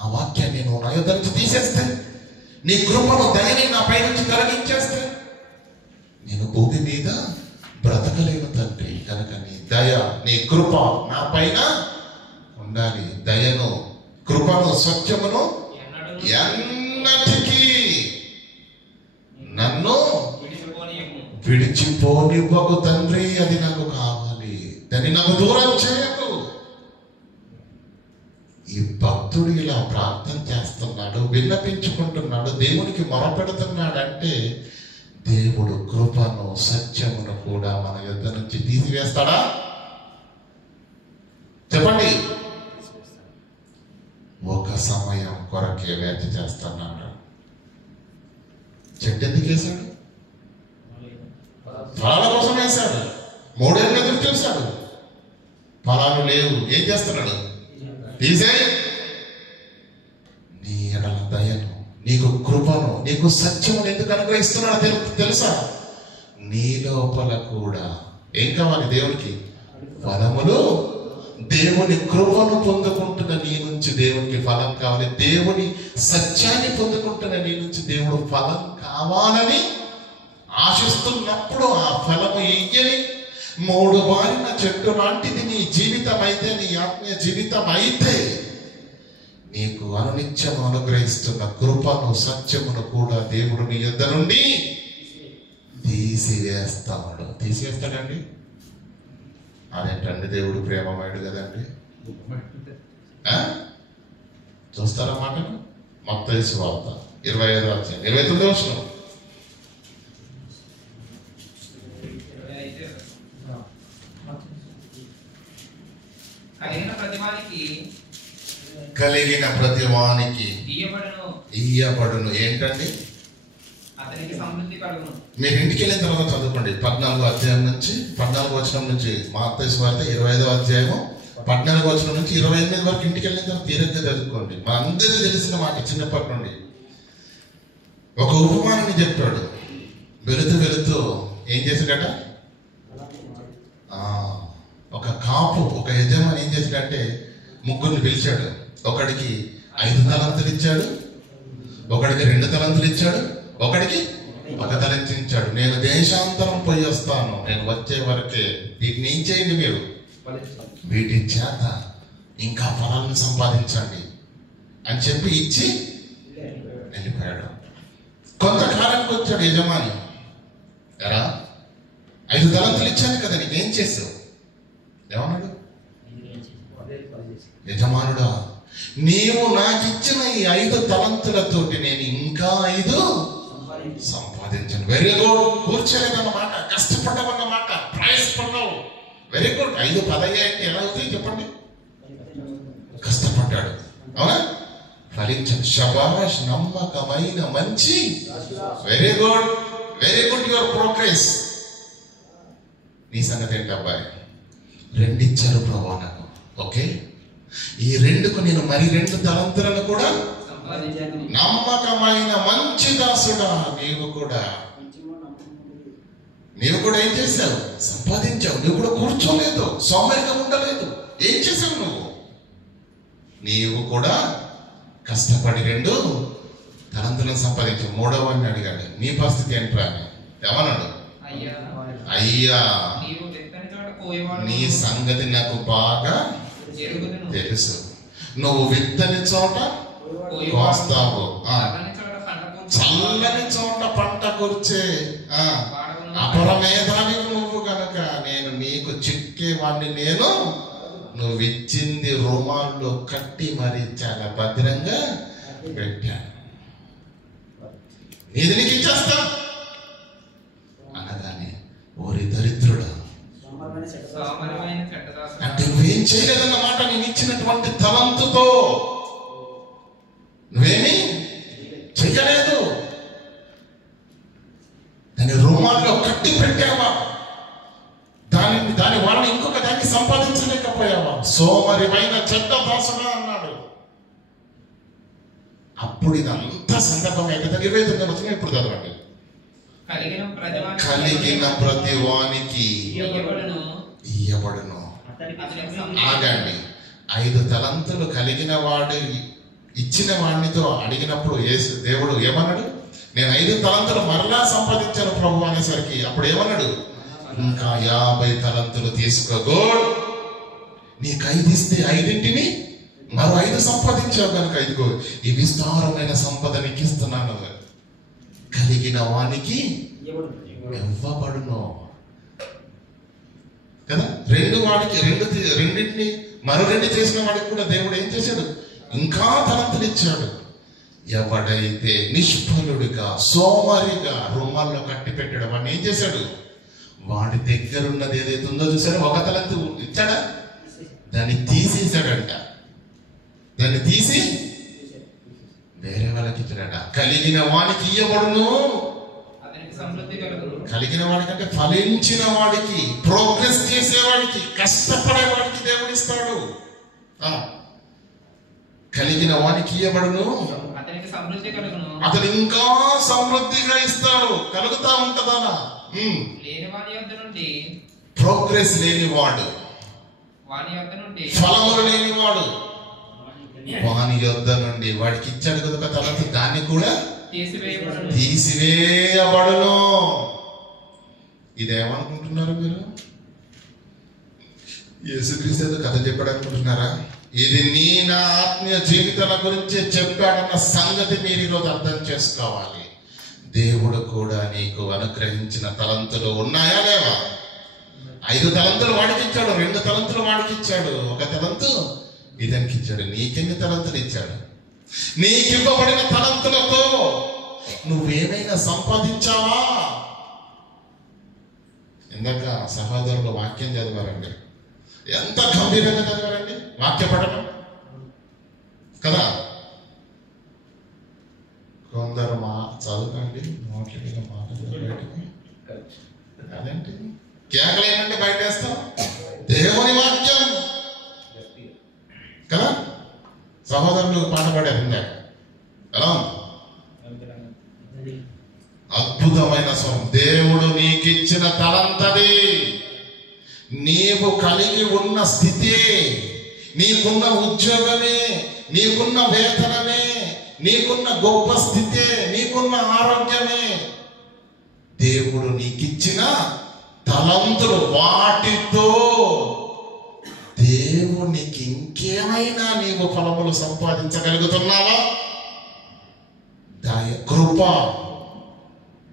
ఆ వాక్యాన్ని నేను నా యొద్ద నుంచి తీసేస్తే, నీ కృపను దయని నా పై నుంచి తొలగించేస్తే నేను భూమి మీద బ్రతకలేను తండ్రి. కనుక నీ దయ, నీ కృప నా పైన ఉండాలి. దయను, కృపను, సత్యమును ఎన్నటికీ నన్ను విడిచిపోనివ్వకు తండ్రి. అది నాకు కావాలి, దాన్ని నాకు దూరం చేయకు. ఈ భక్తుడు ఇలా ప్రార్థన చేస్తున్నాడు, విన్నపించుకుంటున్నాడు, దేవునికి మొరపెడుతున్నాడు. అంటే దేవుడు కృపను, సత్యమును కూడా మన యొద్ద నుంచి తీసివేస్తాడా? చెప్పండి. ఒక సమయం కొరకే వేచి చేస్తున్నాడు. చెట్టు ఎందుకు వేశాడు? ఫలాల కోసం వేశాడు. 3 ఏళ్ళు ఎదురు చూశాడు, ఫలాలు లేవు. ఏం చేస్తున్నాడు? తీసేయ్. నీ ఎడల దయను, నీకు కృపను, నీకు సత్యమును ఎందుకు అనుగ్రహిస్తున్నాడు తెలుసా? నీ లోపల కూడా ఏం కావాలి? దేవునికి ఫలములు. దేవుని కృపను పొందుకుంటున్న నీ నుంచి దేవునికి ఫలం కావాలి. దేవుని సత్యాన్ని పొందుకుంటున్న నీ నుంచి దేవుడు ఫలం కావాలని ఆశిస్తున్నప్పుడు ఆ ఫలము ఇయ్యని 3 బారిన చెట్టు లాంటిది నీ జీవితం అయితే, నీ ఆత్మీయ జీవితం అయితే, నీకు అనునిత్యం అనుగ్రహిస్తున్న కృపను, సత్యమును కూడా దేవుడు నీ యొద్ద నుండి తీసివేస్తాడు. తీసివేస్తాడండి. అదేంటండి? దేవుడు ప్రేమమయుడు కదండి. చూస్తారా మాటను? మత్తయి సువార్త 25వ అధ్యాయం 29వ వచనం. కలిగిన ప్రతివానికి ఇయ్యబడును. ఏంటండి? మీరు ఇంటికి వెళ్ళిన తర్వాత చదువుకోండి. 14వ అధ్యాయం నుంచి 14వ వచనం నుంచి మత్తయి సువార్త 25వ అధ్యాయము 14వ వచనం నుంచి 28 వరకు ఇంటికి వెళ్ళిన తర్వాత తీరంగా చదువుకోండి. మనందరికీ తెలిసిన మాట చిన్నప్పటి నుండి. ఒక ఉపమానాన్ని చెప్పాడు. వెళుతూ వెళుతూ ఏం చేశాడట? ఒక కాపు, ఒక యజమాని ఏం చేశాడంటే ముగ్గురిని పిలిచాడు. ఒకడికి 5 తలంతులు ఇచ్చాడు, ఒకడికి 2 తలంతులు ఇచ్చాడు, ఒకడికి 1 తలంతు ఇచ్చాడు. నేను దేశాంతరం పోయి వస్తాను, నేను వచ్చే వరకే వీటిని ఏం చేయండి, మీరు వీటి చేత ఇంకా ఫలాలను సంపాదించండి అని చెప్పి ఇచ్చి వెళ్ళిపోయాడు. కొంతకాలానికి వచ్చాడు యజమాని. ఎరా 5 తలంతులు ఇచ్చాను కదా, నీకేం చేసావు? ఏమన్నాడు? యజమానుడా, నీవు నాకు ఇచ్చిన ఈ 5 తలంతులతోటి నేను ఇంకా 5 సంపాదించాను. Very good. కూర్చోలేదన్నమాట, కష్టపడ్డావన్నమాట, ప్రయాసపడ్డావు. Very good. 5 10 అంటే ఎలా అవుతాయి చెప్పండి? కష్టపడ్డాడు, అవునా? ఫలించాడు. శబాష్, నమ్మకమైన మంచి. Very good, very good, your progress. నీ సంగతి ఏంటి అబ్బాయి? 2 ఇచ్చారు ప్రభా నాకు. ఓకే, ఈ 2కు నేను మరి 2 తలంతులను కూడా నమ్మకమైన మంచి దాసుడా, నీవు కూడా ఏం చేశావు? సంపాదించావు. నువ్వు కూడా కూర్చోలేదు, సోమరిగా ఉండలేదు. ఏం చేశావు నువ్వు? నీవు కూడా కష్టపడి 2 తలంతులను సంపాదించావు. 3వ వాడిని అడిగాడు, నీ పరిస్థితి ఏంట్రా అని. ఏమన్నాడు? అయ్యా, నీ సంగతి నాకు బాగా తెలుసు. నువ్వు విత్తని చోట కోస్తావు, చల్లని చోట పంట కూర్చే అపరమేధావి నువ్వు కనుక నేను నీకు చిక్కేవాడిని. నేను నువ్వు ఇచ్చింది రుమాల్లో కట్టి మరి చాలా భద్రంగా పెట్టాను. నీది నీకు ఇచ్చేస్తా అనగానే, ఓరి దరిద్రుడా, అంటే నువ్వేం చేయలేదన్నమాట. నేను ఇచ్చినటువంటి తలంతుతో నువ్వేమి చెయ్యలేదు. దాన్ని రుమాల్లో కట్టి పెట్టావా? దాని వలన ఇంకొక దాన్ని సంపాదించలేకపోయావా? సోమరిమైన చెడ్డ దాసుడా అన్నాడు. అప్పుడు ఇదంతా సందర్భం అయితే 29వ వచనం ఇప్పుడు చదవండి. కలిగిన ప్రతి వానికి ఇయ్యబడును. ఆగండి. 5 తలంతులు కలిగిన వాడు ఇచ్చిన వాడినితో అడిగినప్పుడు దేవుడు ఏమన్నాడు? నేను 5 తలంతులు మరలా సంపాదించాను ప్రభు అనేసరికి అప్పుడు ఏమన్నాడు? ఇంకా 50 తలంతులు తీసుకోగో. నీకు 5 ఇస్తే 5ంటిని మరో 5 సంపాదించావు కనుక ఇదిగో ఈ విస్తారమైన సంపద నీకు ఇస్తున్నాను. కలిగిన వానికి ఇవ్వబడును కదా. 2 వాడికి 2ంటిని మరో 2 చేసిన వాడికి కూడా దేవుడు ఏం చేశాడు? ఇంకా తలంతులు ఇచ్చాడు. ఎవడైతే నిష్ఫలుడిగా సోమరిగా రుమాల్లో కట్టి పెట్టాడు వాడిని ఏం చేశాడు? వాడి దగ్గర ఉన్నది ఏదైతే ఉందో చూసాడు, 1 తలంతు ఇచ్చాడా? దాన్ని తీసేశాడంట. దాన్ని తీసి వేరే వాళ్ళకి ఇచ్చాడట. కలిగిన వానికి ఇయ్యబడును. కలిగిన వాడికంటే ఫలించిన వాడికి, ప్రోగ్రెస్ చేసేవాడికి, కష్టపడేవాడికి దేవుడు ఇస్తాడు. కలిగిన వానికి ఇయ్యబడును, అతను ఇంకా సమృద్ధిగా ఇస్తాడు. కలుగుతా ఉంటదా? ప్రోగ్రెస్ లేనివాడు, ఫలములు లేనివాడు వాని యొద్ద నుండి వాడికి ఇచ్చాడు కదా తలంతు, దాన్ని కూడా తీసివేయబడును. ఇదేమనుకుంటున్నారు మీరు? యేసుక్రీస్తు ఏదో కథ చెప్పాడు అనుకుంటున్నారా? ఇది నా ఆత్మీయ జీవితాల గురించి చెప్పాడన్న సంగతి మీరు ఈరోజు అర్థం చేసుకోవాలి. దేవుడు కూడా నీకు అనుగ్రహించిన తలంతులు ఉన్నాయా లేవా? 5 తలంతులు వాడికి ఇచ్చాడు, 2 తలంతులు వాడికి ఇచ్చాడు, 1 తలంతు ఇతనికి ఇచ్చాడు. నీకెన్ని తలంతులు ఇచ్చాడు? నీకివ్వబడిన తలంతులతో నువ్వేమైనా సంపాదించావా? ఇందాక సహోదరులు వాక్యం చదివారండి. ఎంత గంభీరంగా చదివారండి వాక్య పఠనం కదా. కొందరు చదువుకండి నోట్ల మాట అదేంటి కేకలేనంటే బయట వేస్తాం. దేవుని వాక్యం కదా. సహోదరులు పాట పాడారు ఇందాక. ఎలా అద్భుతమైన స్వరం. దేవుడు నీకిచ్చిన తలంతది, నీవు కలిగి ఉన్న స్థితి, నీకున్న ఉద్యోగమే, నీకున్న వేతనమే, నీకున్న గొప్ప స్థితే, నీకున్న ఆరోగ్యమే దేవుడు నీకిచ్చిన తలంతులు. వాటితో దేవునికి ఇంకేమైనా నీవు ఫలములు సంపాదించగలుగుతున్నావా?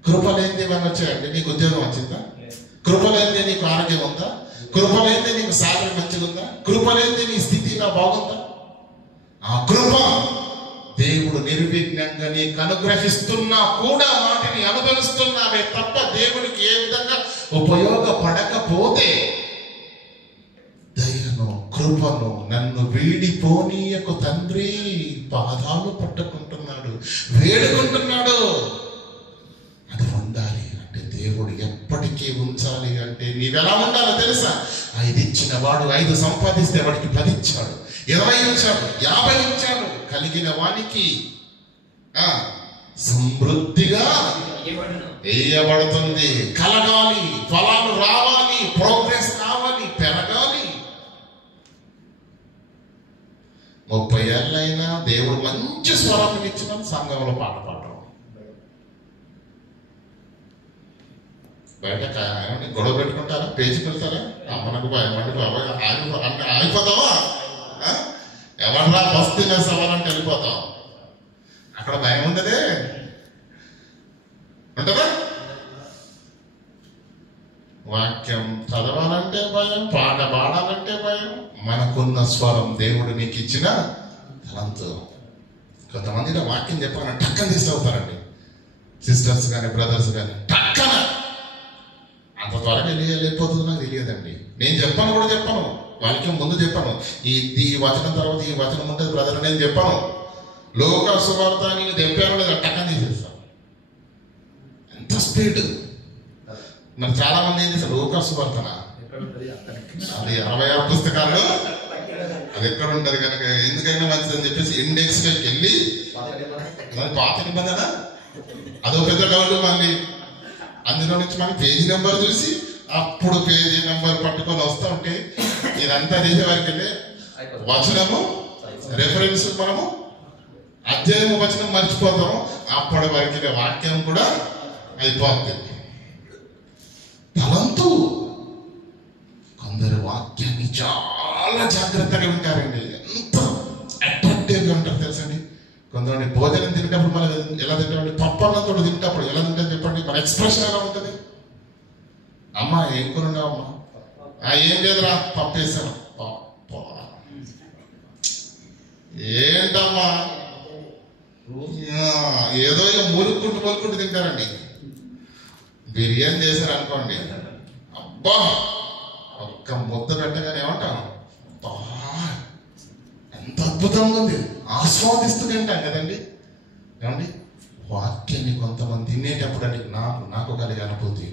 కృప లేనిది ఏమన్నా వచ్చాయండి? నీకు ఉద్యోగం వచ్చిందా? కృప లేనిది నీకు ఆరోగ్యం ఉందా? కృప లేనిది నీకు సాలరీ మంచిగా ఉందా? కృప లేనిది నీ స్థితి ఇలా బాగుందా? ఆ కృప దేవుడు నిర్విఘ్నంగా నీకు అనుగ్రహిస్తున్నా కూడా వాటిని అనుభవిస్తున్నావే తప్ప దేవుడికి ఏ విధంగా ఉపయోగపడకపోతే దయను కృపను నన్ను వీడిపోనీయకు తండ్రి పాదాలు పట్టుకుంటున్నాడు, వేడుకుంటున్నాడు. అది ఉండాలి అంటే దేవుడు ఎప్పటికీ ఉంచాలి అంటే నీవెలా ఉండాలో తెలుసా? 5 ఇచ్చిన వాడు 5 సంపాదిస్తే వాడికి 10 ఇచ్చాడు, 20 ఇచ్చాడు, 50 ఇచ్చాడు. కలిగిన వానికి సమృద్ధిగా వేయబడుతుంది. కలగాలి, ఫలాలు రావాలి, ప్రోగ్రెస్ కావాలి, పెరగాలి. 30 ఏళ్ళైనా దేవుడు మంచి స్వరం ఇచ్చిన సంఘంలో పాట పాడడం, బయట గొడవ పెట్టుకుంటారా? పేజీకి వెళ్తారా? మనకు ఆగిపోతావా? ఎవరా బస్తీ సవాలంటే వెళ్ళిపోతాం. అక్కడ భయం ఉండదే ఉంటదా? వాక్యం చదవాలంటే భయం, పాట పాడాలంటే భయం. మనకున్న స్వరం దేవుడు నీకు ఇచ్చిన తలంతు. కొంతమంది వాక్యం చెప్పాలని టక్కన తీసుకెళ్తారండి, సిస్టర్స్ కానీ బ్రదర్స్ కానీ. టక్కన అంత త్వరగా వెళ్ళిపోతుంది నాకు తెలియదండి. నేను చెప్పను కూడా చెప్పను, వాళ్ళకి ముందు చెప్పాను. ఈ వచనం తర్వాత ఈ వచనం ఉంటుంది బ్రదర్ నేను చెప్పాను. లోక సువార్త నేను చెప్పాను లేదా టక్కన తీసేస్తాను. ఎంత స్పీడ్! మరి చాలా మంది ఏం చేస్తారు? లోక సువార్తన అది 66 పుస్తకాలు అది ఎక్కడ ఉంటది కనుక ఎందుకైనా మంచిది అని చెప్పేసి ఇండెక్స్ లోకి వెళ్ళి పాత నిబంధన అదో పెద్ద డౌట్. మళ్ళీ అందులో నుంచి మనం పేజీ నెంబర్ చూసి అప్పుడు పేజీ నెంబర్ పట్టుకొని వస్తూ ఉంటే ఇదంతా చేసేవారికి వచనము రెఫరెన్స్ మనము అధ్యాయము వచనం మర్చిపోతాము. అప్పటి వరకు వాక్యం కూడా అయిపోతుంది. తలంతు కొందరు వాక్యాన్ని చాలా జాగ్రత్తగా వింటారండి. ఎంత అట్రాక్టివ్గా ఉంటారు తెలుసండి. కొంతమంది భోజనం తినేటప్పుడు మనం ఎలా తింటామండి, పప్పన్నంతో తింటప్పుడు ఎలా తింటాం చెప్పండి, మన ఎక్స్ప్రెషన్ ఎలా ఉంటుంది. అమ్మా ఏం కొనున్నావమ్మా, ఏం లేదురా పప్పు వేసాను, ఏంటమ్మా ఏదో ఇక మూలుక్కుంటూ తింటారండి. బిర్యానీ చేశారు అనుకోండి, అబ్బా ఒక్క ముద్ద పెట్టగానే ఏమంటాం, ఎంత అద్భుతంగా ఉంది, ఆస్వాదిస్తూ తింటాం కదండి. ఏమండి వాక్యాన్ని కొంతమంది తినేటప్పుడు అండి నాకు కలిగే అనుభూతి,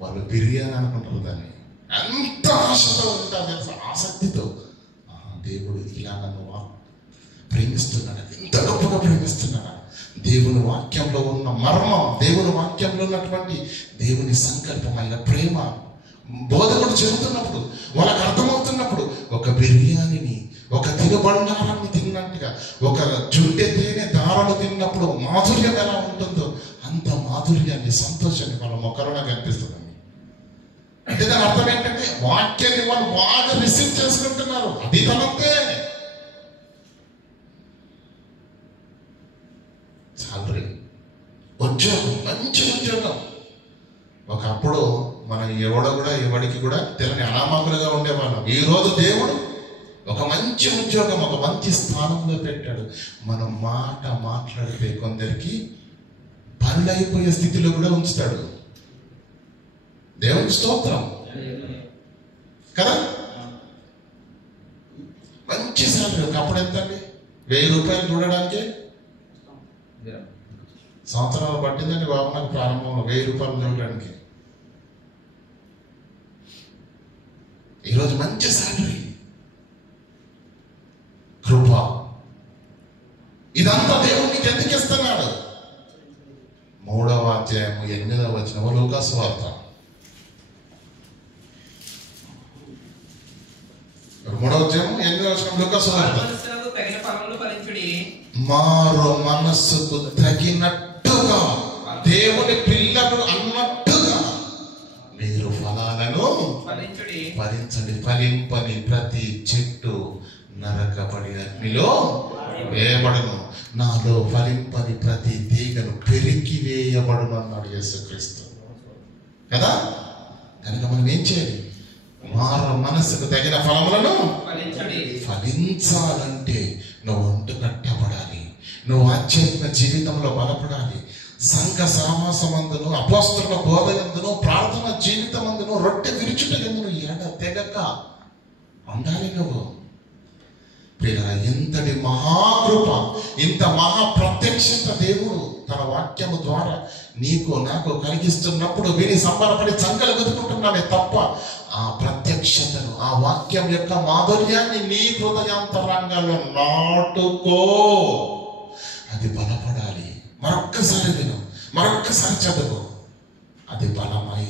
వాళ్ళు బిర్యానీ అనుకుంటారు దాన్ని, ఎంత ఆశతో ఉంటారు తెలుసా, ఆసక్తితో. దేవుడు ఇలా నన్ను ప్రేమిస్తున్నాడు, ఎంత గొప్పగా ప్రేమిస్తున్నాడు. దేవుని వాక్యంలో ఉన్న మర్మం, దేవుని వాక్యంలో ఉన్నటువంటి దేవుని సంకల్పమైన ప్రేమ బోధకుడు చెబుతున్నప్పుడు వాళ్ళకి అర్థమవుతున్నప్పుడు ఒక బిర్యానీని, ఒక తినుబండారాన్ని తిన్నట్టుగా, ఒక జుంటె తేనె దారాలు తిన్నప్పుడు మాధుర్యం ఎలా ఉంటుందో అంత మాధుర్యాన్ని, సంతోషాన్ని వాళ్ళ మొక్కలోనే కనిపిస్తుందండి. అంటే దాని అర్థం ఏంటంటే వాక్యాన్ని వాళ్ళు బాగా రిసీవ్ చేసుకుంటున్నారు. అది తనంతే. సాలరీ, ఉద్యోగం, మంచి ఉద్యోగం. ఒకప్పుడు మనం ఎవడికి కూడా తెలియని అనామకులుగా ఉండేవాళ్ళం. ఈ రోజు దేవుడు ఒక మంచి ఉద్యోగం, ఒక మంచి స్థానంలో పెట్టాడు. మనం మాట్లాడితే కొందరికి పనులైపోయే స్థితిలో కూడా ఉంచుతాడు. దేవునికి స్తోత్రం కదా. మంచి సాలరీ. ఒకప్పుడు ఎంత అండి, 1000 రూపాయలు చూడడానికి సంవత్సరాలు పట్టిందండి బాబు నాకు ప్రారంభంలో 1000 రూపాయలు చూడడానికి. ఈరోజు మంచి సాలరీ, కృప. ఇదంతా దేవుడు నీకు ఎందుకు ఇస్తున్నాడు? 3వ అధ్యాయము 8వ వచనము లూకా సువార్త. 3వ అధ్యాయము 8వ వచనం లూకా సువార్త. మారు మనస్సుకు తగినట్టుగా దేవుని పిల్లలు అన్నట్టుగా మీరు ఫలాలను ఫలించండి. ఫలింపని ప్రతి చెట్టు నరకబడి అగ్నిలో వేయబడును, నాలో ఫలింపని ప్రతి తీగను పెరికి వేయబడును అన్నాడు యేసుక్రీస్తు కదా. కనుక మనం ఏం చేయాలి? మారు మనస్సుకు తగిన ఫలములను ఫలించాలంటే నువ్వు ఒంటు కట్టబడాలి, నువ్వు ఆధ్యాత్మిక జీవితంలో బలపడాలి. సంఘ సహవాసమందును, అపోస్తలుల బోధ యందును, ప్రార్థన జీవితమందును, రొట్టె విరుచుట యందును తెగక ఉండాలి నువ్వు. ప్రియరా, ఎంతటి మహాకృప, ఇంత మహాప్రత్యక్షత దేవుడు తన వాక్యము ద్వారా నీకు నాకు కలిగిస్తున్నప్పుడు విని సంబరపడి చంకలు గుద్దుకుంటున్నానే తప్ప ఆ ప్రత్యక్షతను, ఆ వాక్యం యొక్క మాధుర్యాన్ని నీ హృదయాంతరంగాల్లో నాటుకో. అది బలపడాలి. మరొక్కసారి విను, మరొక్కసారి చదువు. అది బలమై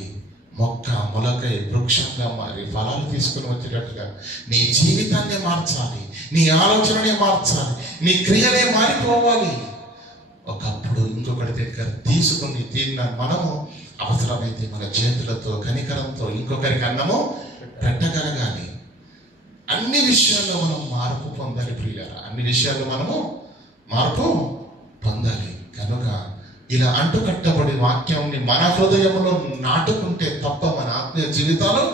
మొక్క మొలకై వృక్షంగా మారి ఫలాలు తీసుకుని వచ్చేటట్టుగా నీ జీవితాన్ని మార్చాలి, నీ ఆలోచననే మార్చాలి, నీ క్రియలే మారిపోవాలి. ఒకప్పుడు ఇంకొకటి దగ్గర తీసుకుని తిన్న మనము అవసరమైతే మన చేతులతో కనికరంతో ఇంకొకరికి అన్నము పెట్టగలగాలి. అన్ని విషయాల్లో మనం మార్పు పొందాలి ప్రియులారా, అన్ని విషయాల్లో మనము మార్పు పొందాలి. కనుక ఇలా అంటుకట్టబడి వాక్యాన్ని మన హృదయంలో నాటుకుంటే తప్ప మన ఆత్మీయ జీవితాలు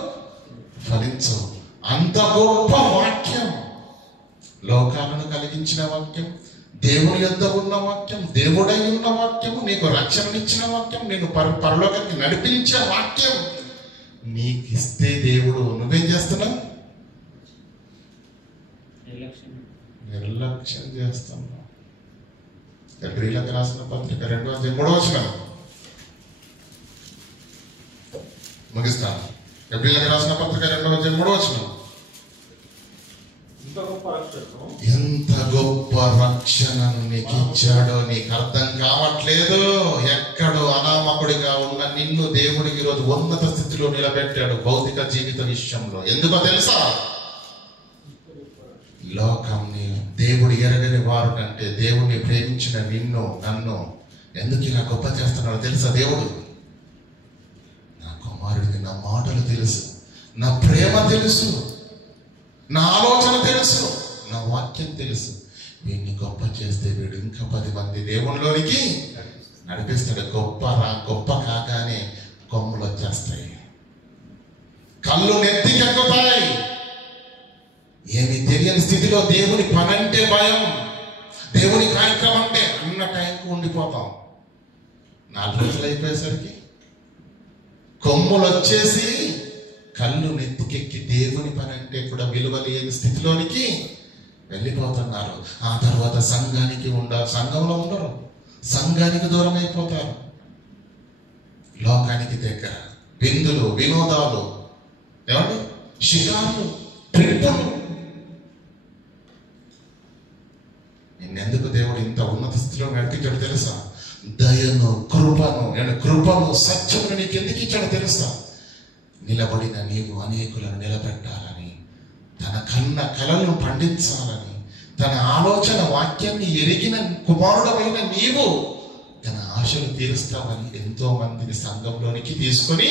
ఫలించవు. అంత గొప్ప వాక్యం, లోకాలను కలిగించిన వాక్యం, దేవుని యొద్ద ఉన్న వాక్యం, దేవుడై ఉన్న వాక్యము, నీకు రక్షణనిచ్చిన వాక్యం, నేను పరలోకానికి నడిపించే వాక్యం నీకు ఇస్తే దేవుడు నువ్వేం చేస్తున్నావు? నిర్లక్ష్యం చేస్తున్నావు. ఎబ్రీలకు రాసిన పత్రిక 2వ అధ్యాయం 3వ వచనం ముగిస్తాను. ఎబ్రీలకు రాసిన పత్రిక 2వ అధ్యాయం 3వ వచనం. ఇంత గొప్ప ఎంత గొప్ప రక్షణను నీకు ఇచ్చాడో నీకు అర్థం కావట్లేదు. ఎక్కడో అనామకుడిగా ఉన్న నిన్ను దేవుడికి ఈరోజు ఉన్నత స్థితిలో నిలబెట్టాడు భౌతిక జీవిత విషయంలో. ఎందుకో తెలుసా? లోకంని దేవుడు ఎరగని వారు కంటే దేవుడిని ప్రేమించిన నిన్ను నన్ను ఎందుకు ఇలా గొప్ప చేస్తున్నాడు తెలుసా? దేవుడు నా కుమారుడికి నా మాటలు తెలుసు, నా ప్రేమ తెలుసు, నా ఆలోచన తెలుసు, నా వాక్యం తెలుసు. వీడిని గొప్ప చేస్తే వీడు ఇంకా 10 మంది దేవునిలోనికి నడిపిస్తాడు. గొప్ప కాగానే కొమ్ములు వచ్చేస్తాయి, కళ్ళు నెత్తికెక్కుతాయి. ఏమి తెలియని స్థితిలో దేవుని పని అంటే భయం, దేవుని కార్యక్రమం అంటే అన్న టైంకు ఉండిపోతాం. 4 రోజులు అయిపోయేసరికి కొమ్ములు వచ్చేసి కళ్ళు నెత్తికెక్కి దేవుని పని అంటే కూడా విలువ లేని స్థితిలోనికి వెళ్ళిపోతున్నారు. ఆ తర్వాత సంఘంలో ఉండరు, సంఘానికి దూరం అయిపోతారు. లోకానికి దగ్గర విందులు, వినోదాలు, ఏమండి షికారులు, ట్రిప్పులు. నిన్నెందుకు దేవుడు ఇంత ఉన్నత స్థితిలో నడిపించాడు తెలుసా? దయను, కృపను, సత్యమును నీకు ఎందుకు ఇచ్చాడో తెలుసా? నిలబడిన నీవు అనేకులను నిలబెట్టాలని, తన కళలను పండించాలని, తన ఆలోచన వాక్యాన్ని ఎరిగిన కుమారుడమైన నీవు తన ఆశలు తీరుస్తావని ఎంతో మందిని సంఘంలోనికి తీసుకొని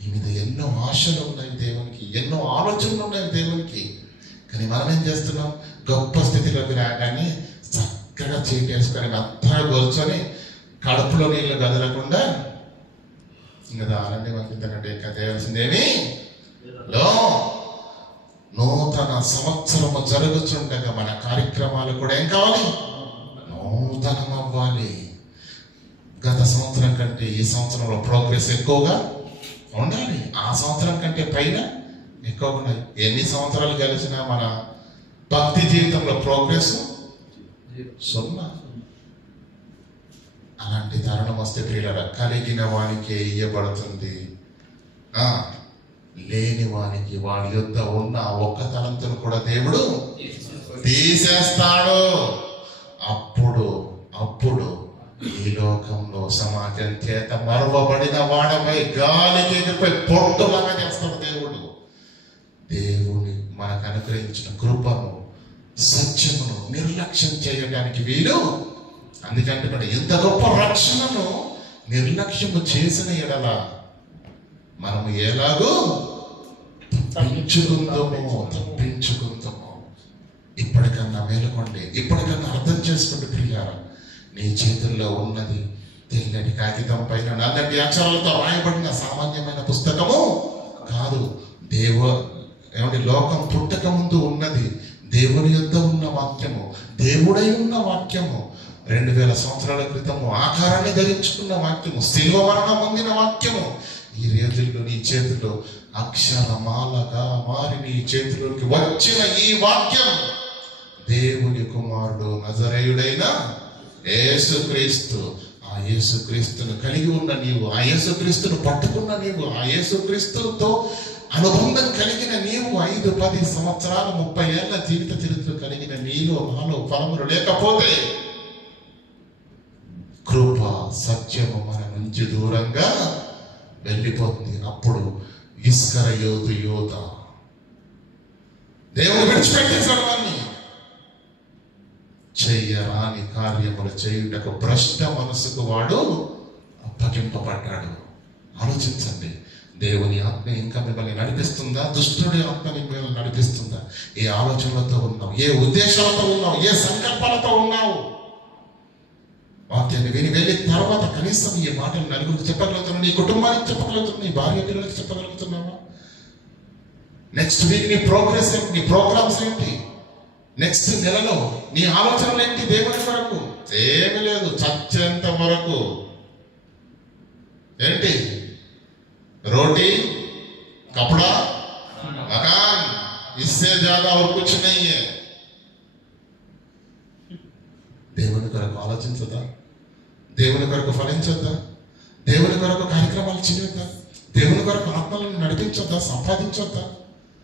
ఈ మీద ఎన్నో ఆశలు ఉన్నాయి దేవునికి, ఎన్నో ఆలోచనలు ఉన్నాయి దేవునికి. కానీ మనం ఏం చేస్తున్నాం? గొప్ప స్థితిలోకి రాగానే చక్కగా చీటేసుకొని అంతా కూర్చొని కడుపులో నీళ్ళు కదలకుండా ఇంకా దానండి మనకి ఇంతకంటే ఇంకా చేయాల్సిందేమి లో. నూతన సంవత్సరము జరుగుతుండగా మన కార్యక్రమాలు కూడా ఏం కావాలి? నూతనం అవ్వాలి. గత సంవత్సరం కంటే ఈ సంవత్సరంలో ప్రోగ్రెస్ ఎక్కువగా ఉండాలి. ఆ సంవత్సరం కంటే పైన ఎక్కువగా ఉండాలి. ఎన్ని సంవత్సరాలు గెలిచినా మన భక్తి జీవితంలో ప్రోగ్రెస్ 0. అలాంటి తరుణం వస్తే ప్రియులారా, కలిగిన వానికి ఇయ్యబడుతుంది, లేని వానికి వాడి యొద్ద ఉన్న ఒక్క తలంతును కూడా దేవుడు తీసేస్తాడు. అప్పుడు ఈ లోకంలో సమాజం చేత మరువబడిన వాడపై గాలికి ఎగిరిపోయి పొట్టులాగా చేస్తాడు దేవుడు. దేవుని మనకు అనుగ్రహించిన కృపను, సత్యమును నిర్లక్ష్యం చేయడానికి వీలు. అందుకంటే మరి ఇంత గొప్ప రక్షణను నిర్లక్ష్యము చేసిన ఎడల మనము ఎలాగో తప్పించుకుందామో. ఇప్పటికన్నా మేలుకోండి, ఇప్పటికన్నా అర్థం చేసుకోండి ప్రియులారా. నీ చేతుల్లో ఉన్నది తెల్లటి కాగితం పైన నల్లటి అక్షరాలతో రాయబడిన సామాన్యమైన పుస్తకము కాదు. లోకం పుట్టక ముందు ఉన్నది దేవుని యొద్ద ఉన్న వాక్యము, దేవుడై ఉన్న వాక్యము, 2000 సంవత్సరాల క్రితము ఆకారాన్ని ధరించుకున్న వాక్యము, శిలువ మరణం పొందిన వాక్యము ఈ రోజుల్లో నీ చేతిలో అక్షరమాలగా మారి నీ చేతిలోకి వచ్చిన ఈ వాక్యం దేవుని కుమారుడు నజరేయుడైన యేసుక్రీస్తు. ఆ యేసుక్రీస్తును కలిగి ఉన్న నీవు, ఆ యేసుక్రీస్తును పట్టుకున్న నీవు, ఆ యేసుక్రీస్తుతో అనుబంధం కలిగిన నీవు 5, 10 సంవత్సరాలు 30 ఏళ్ల జీవిత చరిత్ర కలిగిన నీలో నాలో ఫలములు లేకపోతే కృప సత్యము మన నుంచి దూరంగా వెళ్ళిపోతుంది. అప్పుడు ఇస్కరియోతు యోధ దేవుడు విడిచిపెట్టేశాడు. వారిని చెయ్యరాని కార్యములు చేయుటకు భ్రష్ట మనసుకు వాడు అప్పగింపబడ్డాడు. ఆలోచించండి, దేవుని ఆత్మ ఇంకా మిమ్మల్ని నడిపిస్తుందా? దుష్టుడి ఆత్మ మిమ్మల్ని నడిపిస్తుందా? ఏ ఆలోచనలతో ఉన్నావు? ఏ ఉద్దేశాలతో ఉన్నావు? ఏ సంకల్పాలతో ఉన్నావు? వాక్యాన్ని విని వెళ్ళిన తర్వాత కనీసం ఈ మాటలు నలుగురికి చెప్పగలుగుతున్నావు, నీ కుటుంబానికి చెప్పగలుగుతున్నావు, నీ భార్య పిల్లలకి చెప్పగలుగుతున్నావా? నెక్స్ట్ వీక్ నీ ప్రోగ్రెస్ ఏంటి? నీ ప్రోగ్రామ్స్ ఏంటి? నెక్స్ట్ నెలలో నీ ఆలోచనలు ఏంటి? దేవుని వరకు ఏమి లేదు, చచ్చేంత వరకు ఏంటి? रोटी कपड़ा मकान, इससे ज्यादा और कुछ नहीं है. దేవుని కొరకు ఆలోచించదా? దేవుని కొరకు ఫలించొద్దా? దేవుని కొరకు కార్యక్రమాలు చేయొద్దా? దేవుని కొరకు ఆత్మలను నడిపించొద్దా? సంపాదించొద్దా?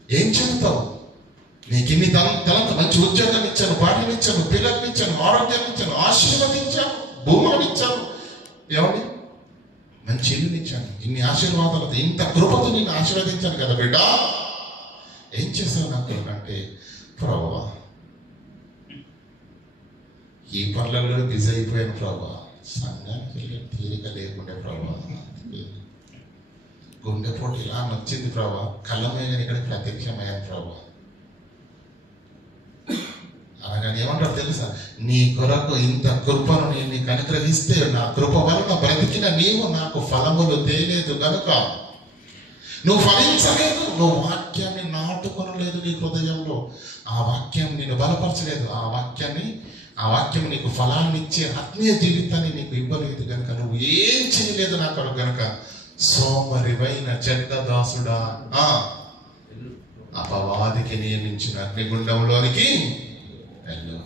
ఏం చేస్తావు? నీకు ఇన్ని తలంత మంచి ఉద్యోగం ఇచ్చాను, భార్యను ఇచ్చాను, పిల్లల్ని ఇచ్చాను, ఆరోగ్యాన్ని ఇచ్చాను, ఆశీర్వదించాను, భూములను ఇచ్చాను, ఎవరి మంచి ఇల్లుని ఇచ్చాను, ఇన్ని ఆశీర్వాదాలతో ఇంత కృపతో నేను ఆశీర్వదించాను కదా బిడ్డ, ఏం చేశావు నాకు అంటే, ప్రభువా ఈ పనులలో బిజీ అయిపోయాను ప్రభువా, సంఘానికి వెళ్ళి తీరిక లేకుండే ప్రభువా, గుండెపోటు ఇలా నచ్చింది ప్రభా, కళ్ళమయ్య ఇక్కడ ప్రత్యక్షమయ్యాను ప్రభా అనగానే ఏమంటారు తెలుసా, నీ కొరకు ఇంత కృపను నేను నీకు అనుగ్రహిస్తే నా కృప వలన బ్రతికిన నీవు నాకు ఫలములు తేలేదు కనుక నువ్వు ఫలించలేదు, నువ్వు వాక్యాన్ని నాటుకొనలేదు నీ హృదయంలో, ఆ వాక్యం నిన్ను బలపరచలేదు, ఆ వాక్యం నీకు ఫలాన్ని ఇచ్చే ఆత్మీయ జీవితాన్ని నీకు ఇవ్వలేదు కనుక నువ్వు ఏం చేయలేదు నా కొరకు కనుక సోమరివైన చెడ్డ దాసుడా, అపవాదికి నియమించిన అగ్నిగుండంలోనికి వెళ్ళు.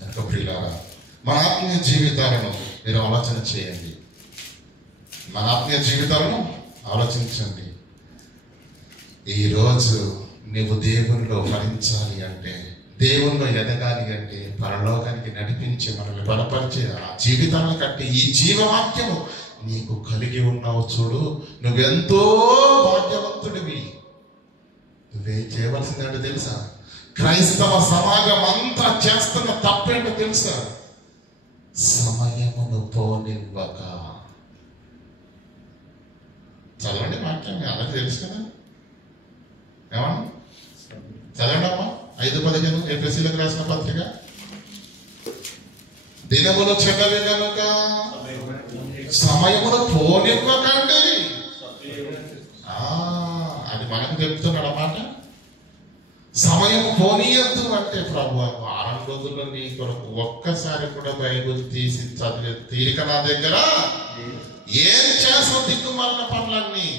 కనుక ప్రియులారా, మన ఆత్మీయ జీవితాలను మీరు ఆలోచన చేయండి, మన ఆత్మీయ జీవితాలను ఆలోచించండి. ఈరోజు నువ్వు దేవునిలో ఫలించాలి అంటే, దేవునిలో ఎదగాలి అంటే, పరలోకానికి నడిపించి మనల్ని బలపరిచే ఆ జీవితాలను కట్టి ఈ జీవవాక్యము నీకు కలిగి ఉన్నావు చూడు, నువ్వెంతో భాగ్యవంతుడివి. నువ్వేం చేయవలసిందంటే తెలుసా, క్రైస్తవ సమాజం అంతా చేస్తున్న తప్పేంటో తెలుసా, సమయమును పోనివ్వక. చదవండి వాక్యాన్ని, అలాగే తెలుసు కదా, ఏమన్నా చదవండి అమ్మా. 5:15 ఎఫెసీయులకు రాసిన పత్రిక, దినములు చెడ్డవి కనుక సమయమును పోనివ్వకండి. అది మనకు చెప్తున్నాడు అన్నమాట. సమయం పోనీయద్దు అంటే, ప్రభు వారం రోజుల్లో నీ కొరకు ఒక్కసారి కూడా బైబిల్ తీసి చదివే తీరిక నా దగ్గర ఏం చేస్తావు? దిక్కుమాలిన పనులన్నీ,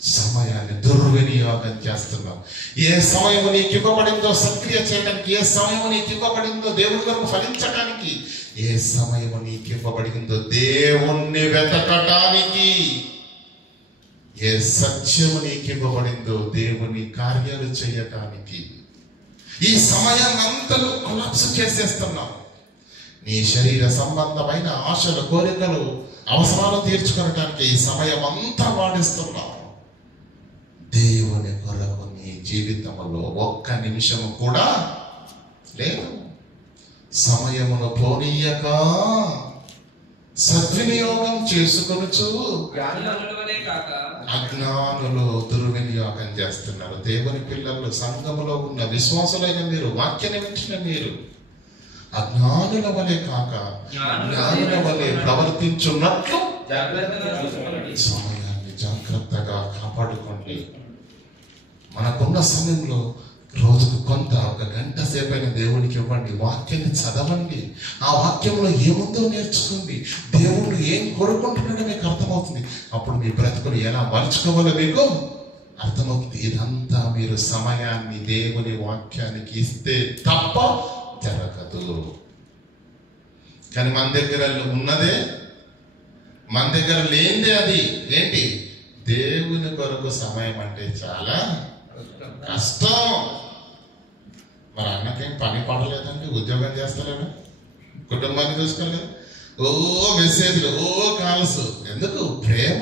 సమయాన్ని దుర్వినియోగం చేస్తున్నావు. ఏ సమయం నీకు ఇవ్వబడిందో సక్రియ చేయడానికి, ఏ సమయం నీకు ఇవ్వబడిందో దేవుని కొరకు ఫలించడానికి, ఏ సమయం నీకు ఇవ్వబడిందో దేవుణ్ణి వెతకటానికి, ఏ సత్యము నీకు ఇవ్వబడిందో దేవుని కార్యాలు చేయటానికి, ఈ సమయాన్ని అంతా కొలాప్స్ చేసేస్తున్నావు. నీ శరీర సంబంధమైన ఆశలు, కోరికలు, అవసరాలు తీర్చుకోవటానికి ఈ సమయం అంతా వాడిస్తున్నావు. దేవుని కొరకు నీ జీవితంలో ఒక్క నిమిషము కూడా లేదు. సమయమును పోనీయక సద్వినియోగం చేసుకొనుచు అజ్ఞానులు దుర్వినియోగం చేస్తున్నారు. దేవుని పిల్లలు, సంఘములో ఉన్న విశ్వాసులైన మీరు, వాక్యాన్ని వింటున్న మీరు అజ్ఞానుల వలె కాక జ్ఞానుల వలె ప్రవర్తించున్నట్లు సమయాన్ని జాగ్రత్తగా కాపాడుకోండి. మనకున్న సమయంలో రోజుకు కొంత, 1 గంట సేపైన దేవునికి ఇవ్వండి, వాక్యాన్ని చదవండి, ఆ వాక్యంలో ఏముందో నేర్చుకోండి, దేవుడు ఏం కోరుకుంటున్నాడో మీకు అర్థమవుతుంది. అప్పుడు మీ బ్రతుకులు ఎలా మలుచుకోవాలో మీకు అర్థమవుతుంది. ఇదంతా మీరు సమయాన్ని దేవుని వాక్యానికి ఇస్తే తప్ప జరగదు. కానీ మన దగ్గర ఉన్నదే, మన దగ్గర లేనిదే అది ఏంటి? దేవుని కొరకు సమయం అంటే చాలా కష్టం. మరి అన్నకేం పని పడలేదండి, ఉద్యోగం చేస్తలేడు, కుటుంబాన్ని చూసుకోలేదు, ఓ మెసేజ్లు, ఓ కాల్స్, ఎందుకు? ప్రేమ.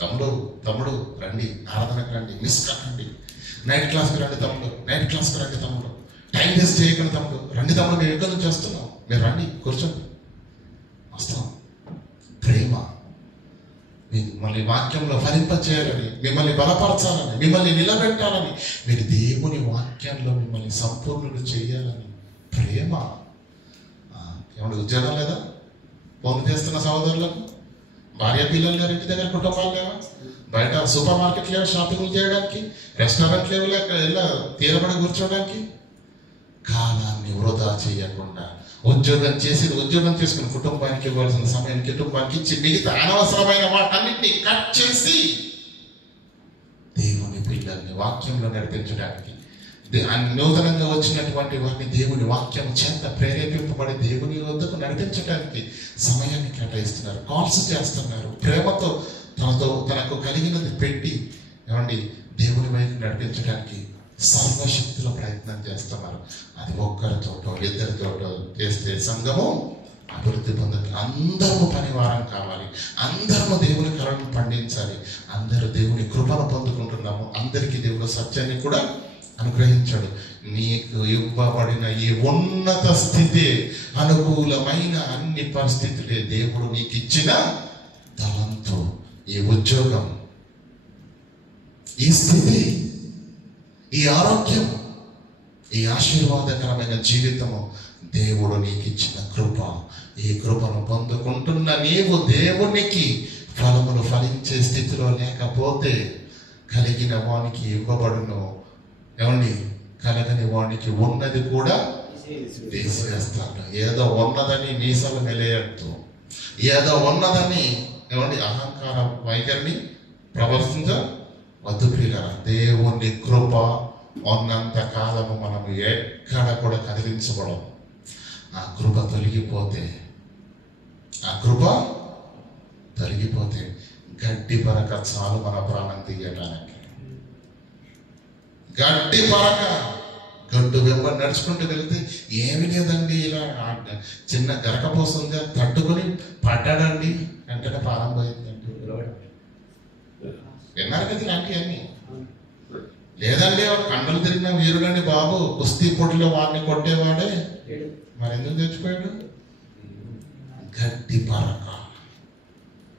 తమ్ముడు రండి, ఆరాధనకు రండి, మిస్ కాకండి, నైట్ క్లాస్కి రండి తమ్ముడు, నైట్ క్లాస్కి రండి తమ్ముడు, టైం వేస్ట్ చేయకండి తమ్ముడు, రండి తమ్ముడు, మేము ఎక్కడి నుంచి వస్తున్నాం, మీరు రండి, కూర్చోండి, వస్తాం. ప్రేమ. మిమ్మల్ని వాక్యంలో ఫలింపచేయాలని, మిమ్మల్ని బలపరచాలని, మిమ్మల్ని నిలబెట్టాలని, మీరు దేవుని వాక్యంలో మిమ్మల్ని సంపూర్ణులు చేయాలని ప్రేమ. ఏమన్నా ఉద్యోగం లేదా? ఫోన్ చేస్తున్న సహోదరులకు, భార్య పిల్లలు లేరు, ఇంటి దగ్గర కుటుంబాలు లేవా, బయట సూపర్ మార్కెట్ లేవా షాపింగ్లు చేయడానికి, రెస్టారెంట్ లేవు ఇలా తీరబడి కూర్చోడానికి? కాలాన్ని వృధా చేయకుండా ఉద్యోగం చేసుకుని కుటుంబానికి ఇవ్వాల్సిన సమయానికి కుటుంబానికి ఇచ్చి, మిగతా అనవసరమైన వాటన్నిటిని కట్ చేసి దేవుని పిల్లల్ని వాక్యంలో నడిపించడానికి, నూతనంగా వచ్చినటువంటి వారిని దేవుని వాక్యం చేత ప్రేరేపింపబడి దేవుని వద్దకు నడిపించడానికి సమయాన్ని కేటాయిస్తున్నారు, కాల్స్ చేస్తున్నారు, ప్రేమతో తనకు కలిగినది పెట్టి ఏమండి దేవుని వైపు నడిపించడానికి సర్వశక్తుల ప్రయత్నం చేస్తున్నారు. అది ఒక్కరితోటో ఇద్దరితోటో చేస్తే సంఘము అభివృద్ధి పొందదు. అందరూ పనివారం కావాలి, అందరము దేవుని కళను పండించాలి, అందరూ దేవుని కృపను పొందుకుంటున్నాము. అందరికీ దేవుడు సత్యాన్ని కూడా అనుగ్రహించాడు. నీకు ఇవ్వబడిన ఈ ఉన్నత స్థితి, అనుకూలమైన అన్ని పరిస్థితులే దేవుడు నీకు ఇచ్చిన తలంతో, ఈ ఉద్యోగం, ఈ స్థితి, ఈ ఆరోగ్యం, ఈ ఆశీర్వాదకరమైన జీవితము దేవుడు నీకు ఇచ్చిన కృప. ఈ కృపను పొందుకుంటున్న నీవు దేవునికి ఫలములు ఫలించే స్థితిలో లేకపోతే కలిగిన వానికి ఇవ్వబడును. ఏమండి, కలగని వానికి ఉన్నది కూడా తీసివేస్తాడు. ఏదో ఉన్నదని మీసాలు మెలేయద్దు, ఏదో ఉన్నదని ఏమండి అహంకార వైఖరిని ప్రవర్తించవద్దు ప్రియులారా. దేవుని కృప ఉన్నంత కాలము మనము ఎక్కడ కూడా కదిలించబడము. ఆ కృప తొలగిపోతే, ఆ కృప తొలగిపోతే గడ్డి పరక చాలు మన ప్రాణం తీయడానికి. గడ్డి పరక, గడ్డు వెంబడి నడుచుకుంటూ వెళ్తే ఏమి లేదండి, ఇలా చిన్న గరకపోతుంది తట్టుకొని పడ్డాడండి, వెంటనే ప్రాణం పోయిందండి. విన్నారు కదా ఇలాంటి అన్ని. లేదండి వాడు కండలు తిరిగిన వీరుడండి బాబు, కుస్తీ పొడిలో వాడిని కొట్టేవాడే, మరి ఎందుకు తెచ్చిపోయాడు? గడ్డి పరక.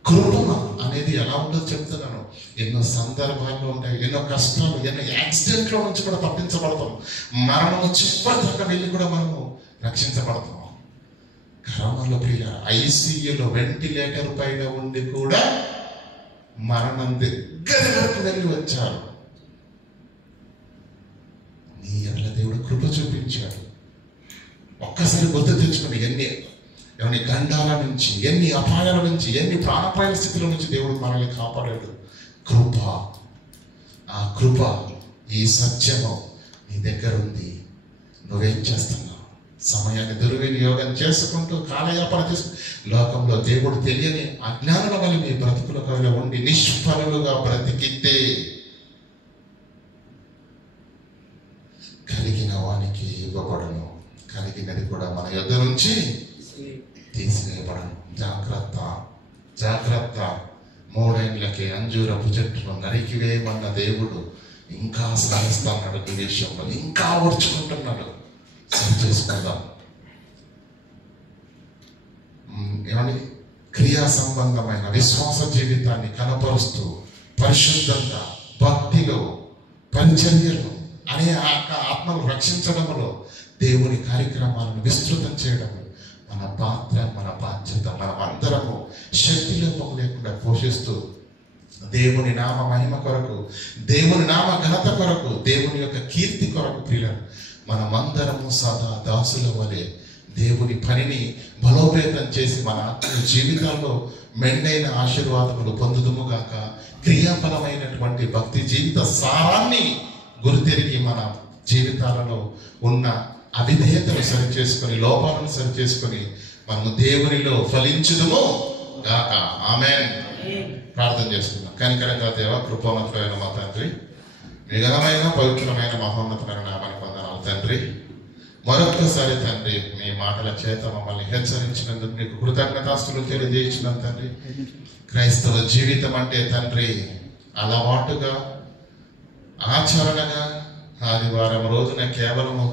కృప అనేది ఎలా ఉంటుందో చెప్తున్నాను. ఎన్నో సందర్భాల్లో ఉంటాయి, ఎన్నో కష్టాలు, ఎన్నో యాక్సిడెంట్లో నుంచి కూడా తప్పించబడతాం. మరణము చివరి దాకా వెళ్ళి కూడా మనము రక్షించబడతాం. కరోనాలో ప్రియ ఐసీయూలో వెంటిలేటర్ పైన ఉండి కూడా మరణం దగ్గర వరకు వెళ్ళి వచ్చారు. నీ ఎడల దేవుడు కృప చూపించాడు. ఒక్కసారి గుర్తు తెచ్చుకుని ఎన్ని గండాల నుంచి, ఎన్ని అపాయాల నుంచి, ఎన్ని ప్రాణాపాయ స్థితుల నుంచి దేవుడు మనల్ని కాపాడాడు. కృప, ఆ కృప, ఈ సత్యము నీ దగ్గర ఉంది. నువ్వేం చేస్తున్నావు? సమయాన్ని దుర్వినియోగం చేసుకుంటూ కాలయాపన చేసుకుంటూ లోకంలో దేవుడు తెలియని అజ్ఞానుల వల్ల నీ బ్రతుకుల ఉండి నిష్ఫలులుగా బ్రతికితే కలిగిన వానికి ఇవ్వబడను, కలిగినది కూడా మన యొద్ద నుంచి తీసివేయబడను. జాగ్రత్త, జాగ్రత్త. 3 ఏళ్లకే అంజూరపు చెట్టును నరికివేయమన్న దేవుడు ఇంకా శ్రమిస్తున్నాడు. ఈ విషయంలో ఇంకా ఓర్చుకుంటున్నాడు. సరి చేసుకుందాం. ఏమని క్రియా సంబంధమైన విశ్వాస జీవితాన్ని కనపరుస్తూ పరిశుద్ధంగా, భక్తిలో, పరిచర్యలు అనే ఆత్మను రక్షించడంలో దేవుని కార్యక్రమాలను విస్తృతం చేయడం మన పాత్ర, మన బాధ్యత. మనం అందరము శక్తి లోపం లేకుండా పోషిస్తూ దేవుని నామ మహిమ కొరకు, దేవుని నామ ఘనత కొరకు, దేవుని యొక్క కీర్తి కొరకు ప్రియులను మనమందరము సదా దాసుల వలె దేవుని పనిని బలోపేతం చేసి మన ఆత్మ జీవితాల్లో మెండైన ఆశీర్వాదములు పొందుదుముగాక. క్రియాఫలమైనటువంటి భక్తి జీవిత సారాన్ని గుర్తెరిగి మన జీవితాలలో ఉన్న అవిధేయతను సరి చేసుకొని, లోపాలను సరి చేసుకొని మనము దేవునిలో ఫలించుదుము గాక. ఆమేన్. ప్రార్థన చేసుకున్నాం. కనికరంగా దేవ, కృపోన్నతమైన మా తండ్రి, నిఘనమైన పవిత్రమైన మహోన్నతమైన నామానికి వందనాలు తండ్రి. మరొక్కసారి తండ్రి మీ మాటల చేత మమ్మల్ని హెచ్చరించినందుకు మీకు కృతజ్ఞతాస్తులు తెలియజేయించిన తండ్రి. క్రైస్తవ జీవితం అంటే తండ్రి అలవాటుగా, ఆచరణగా ఆదివారం రోజున కేవలము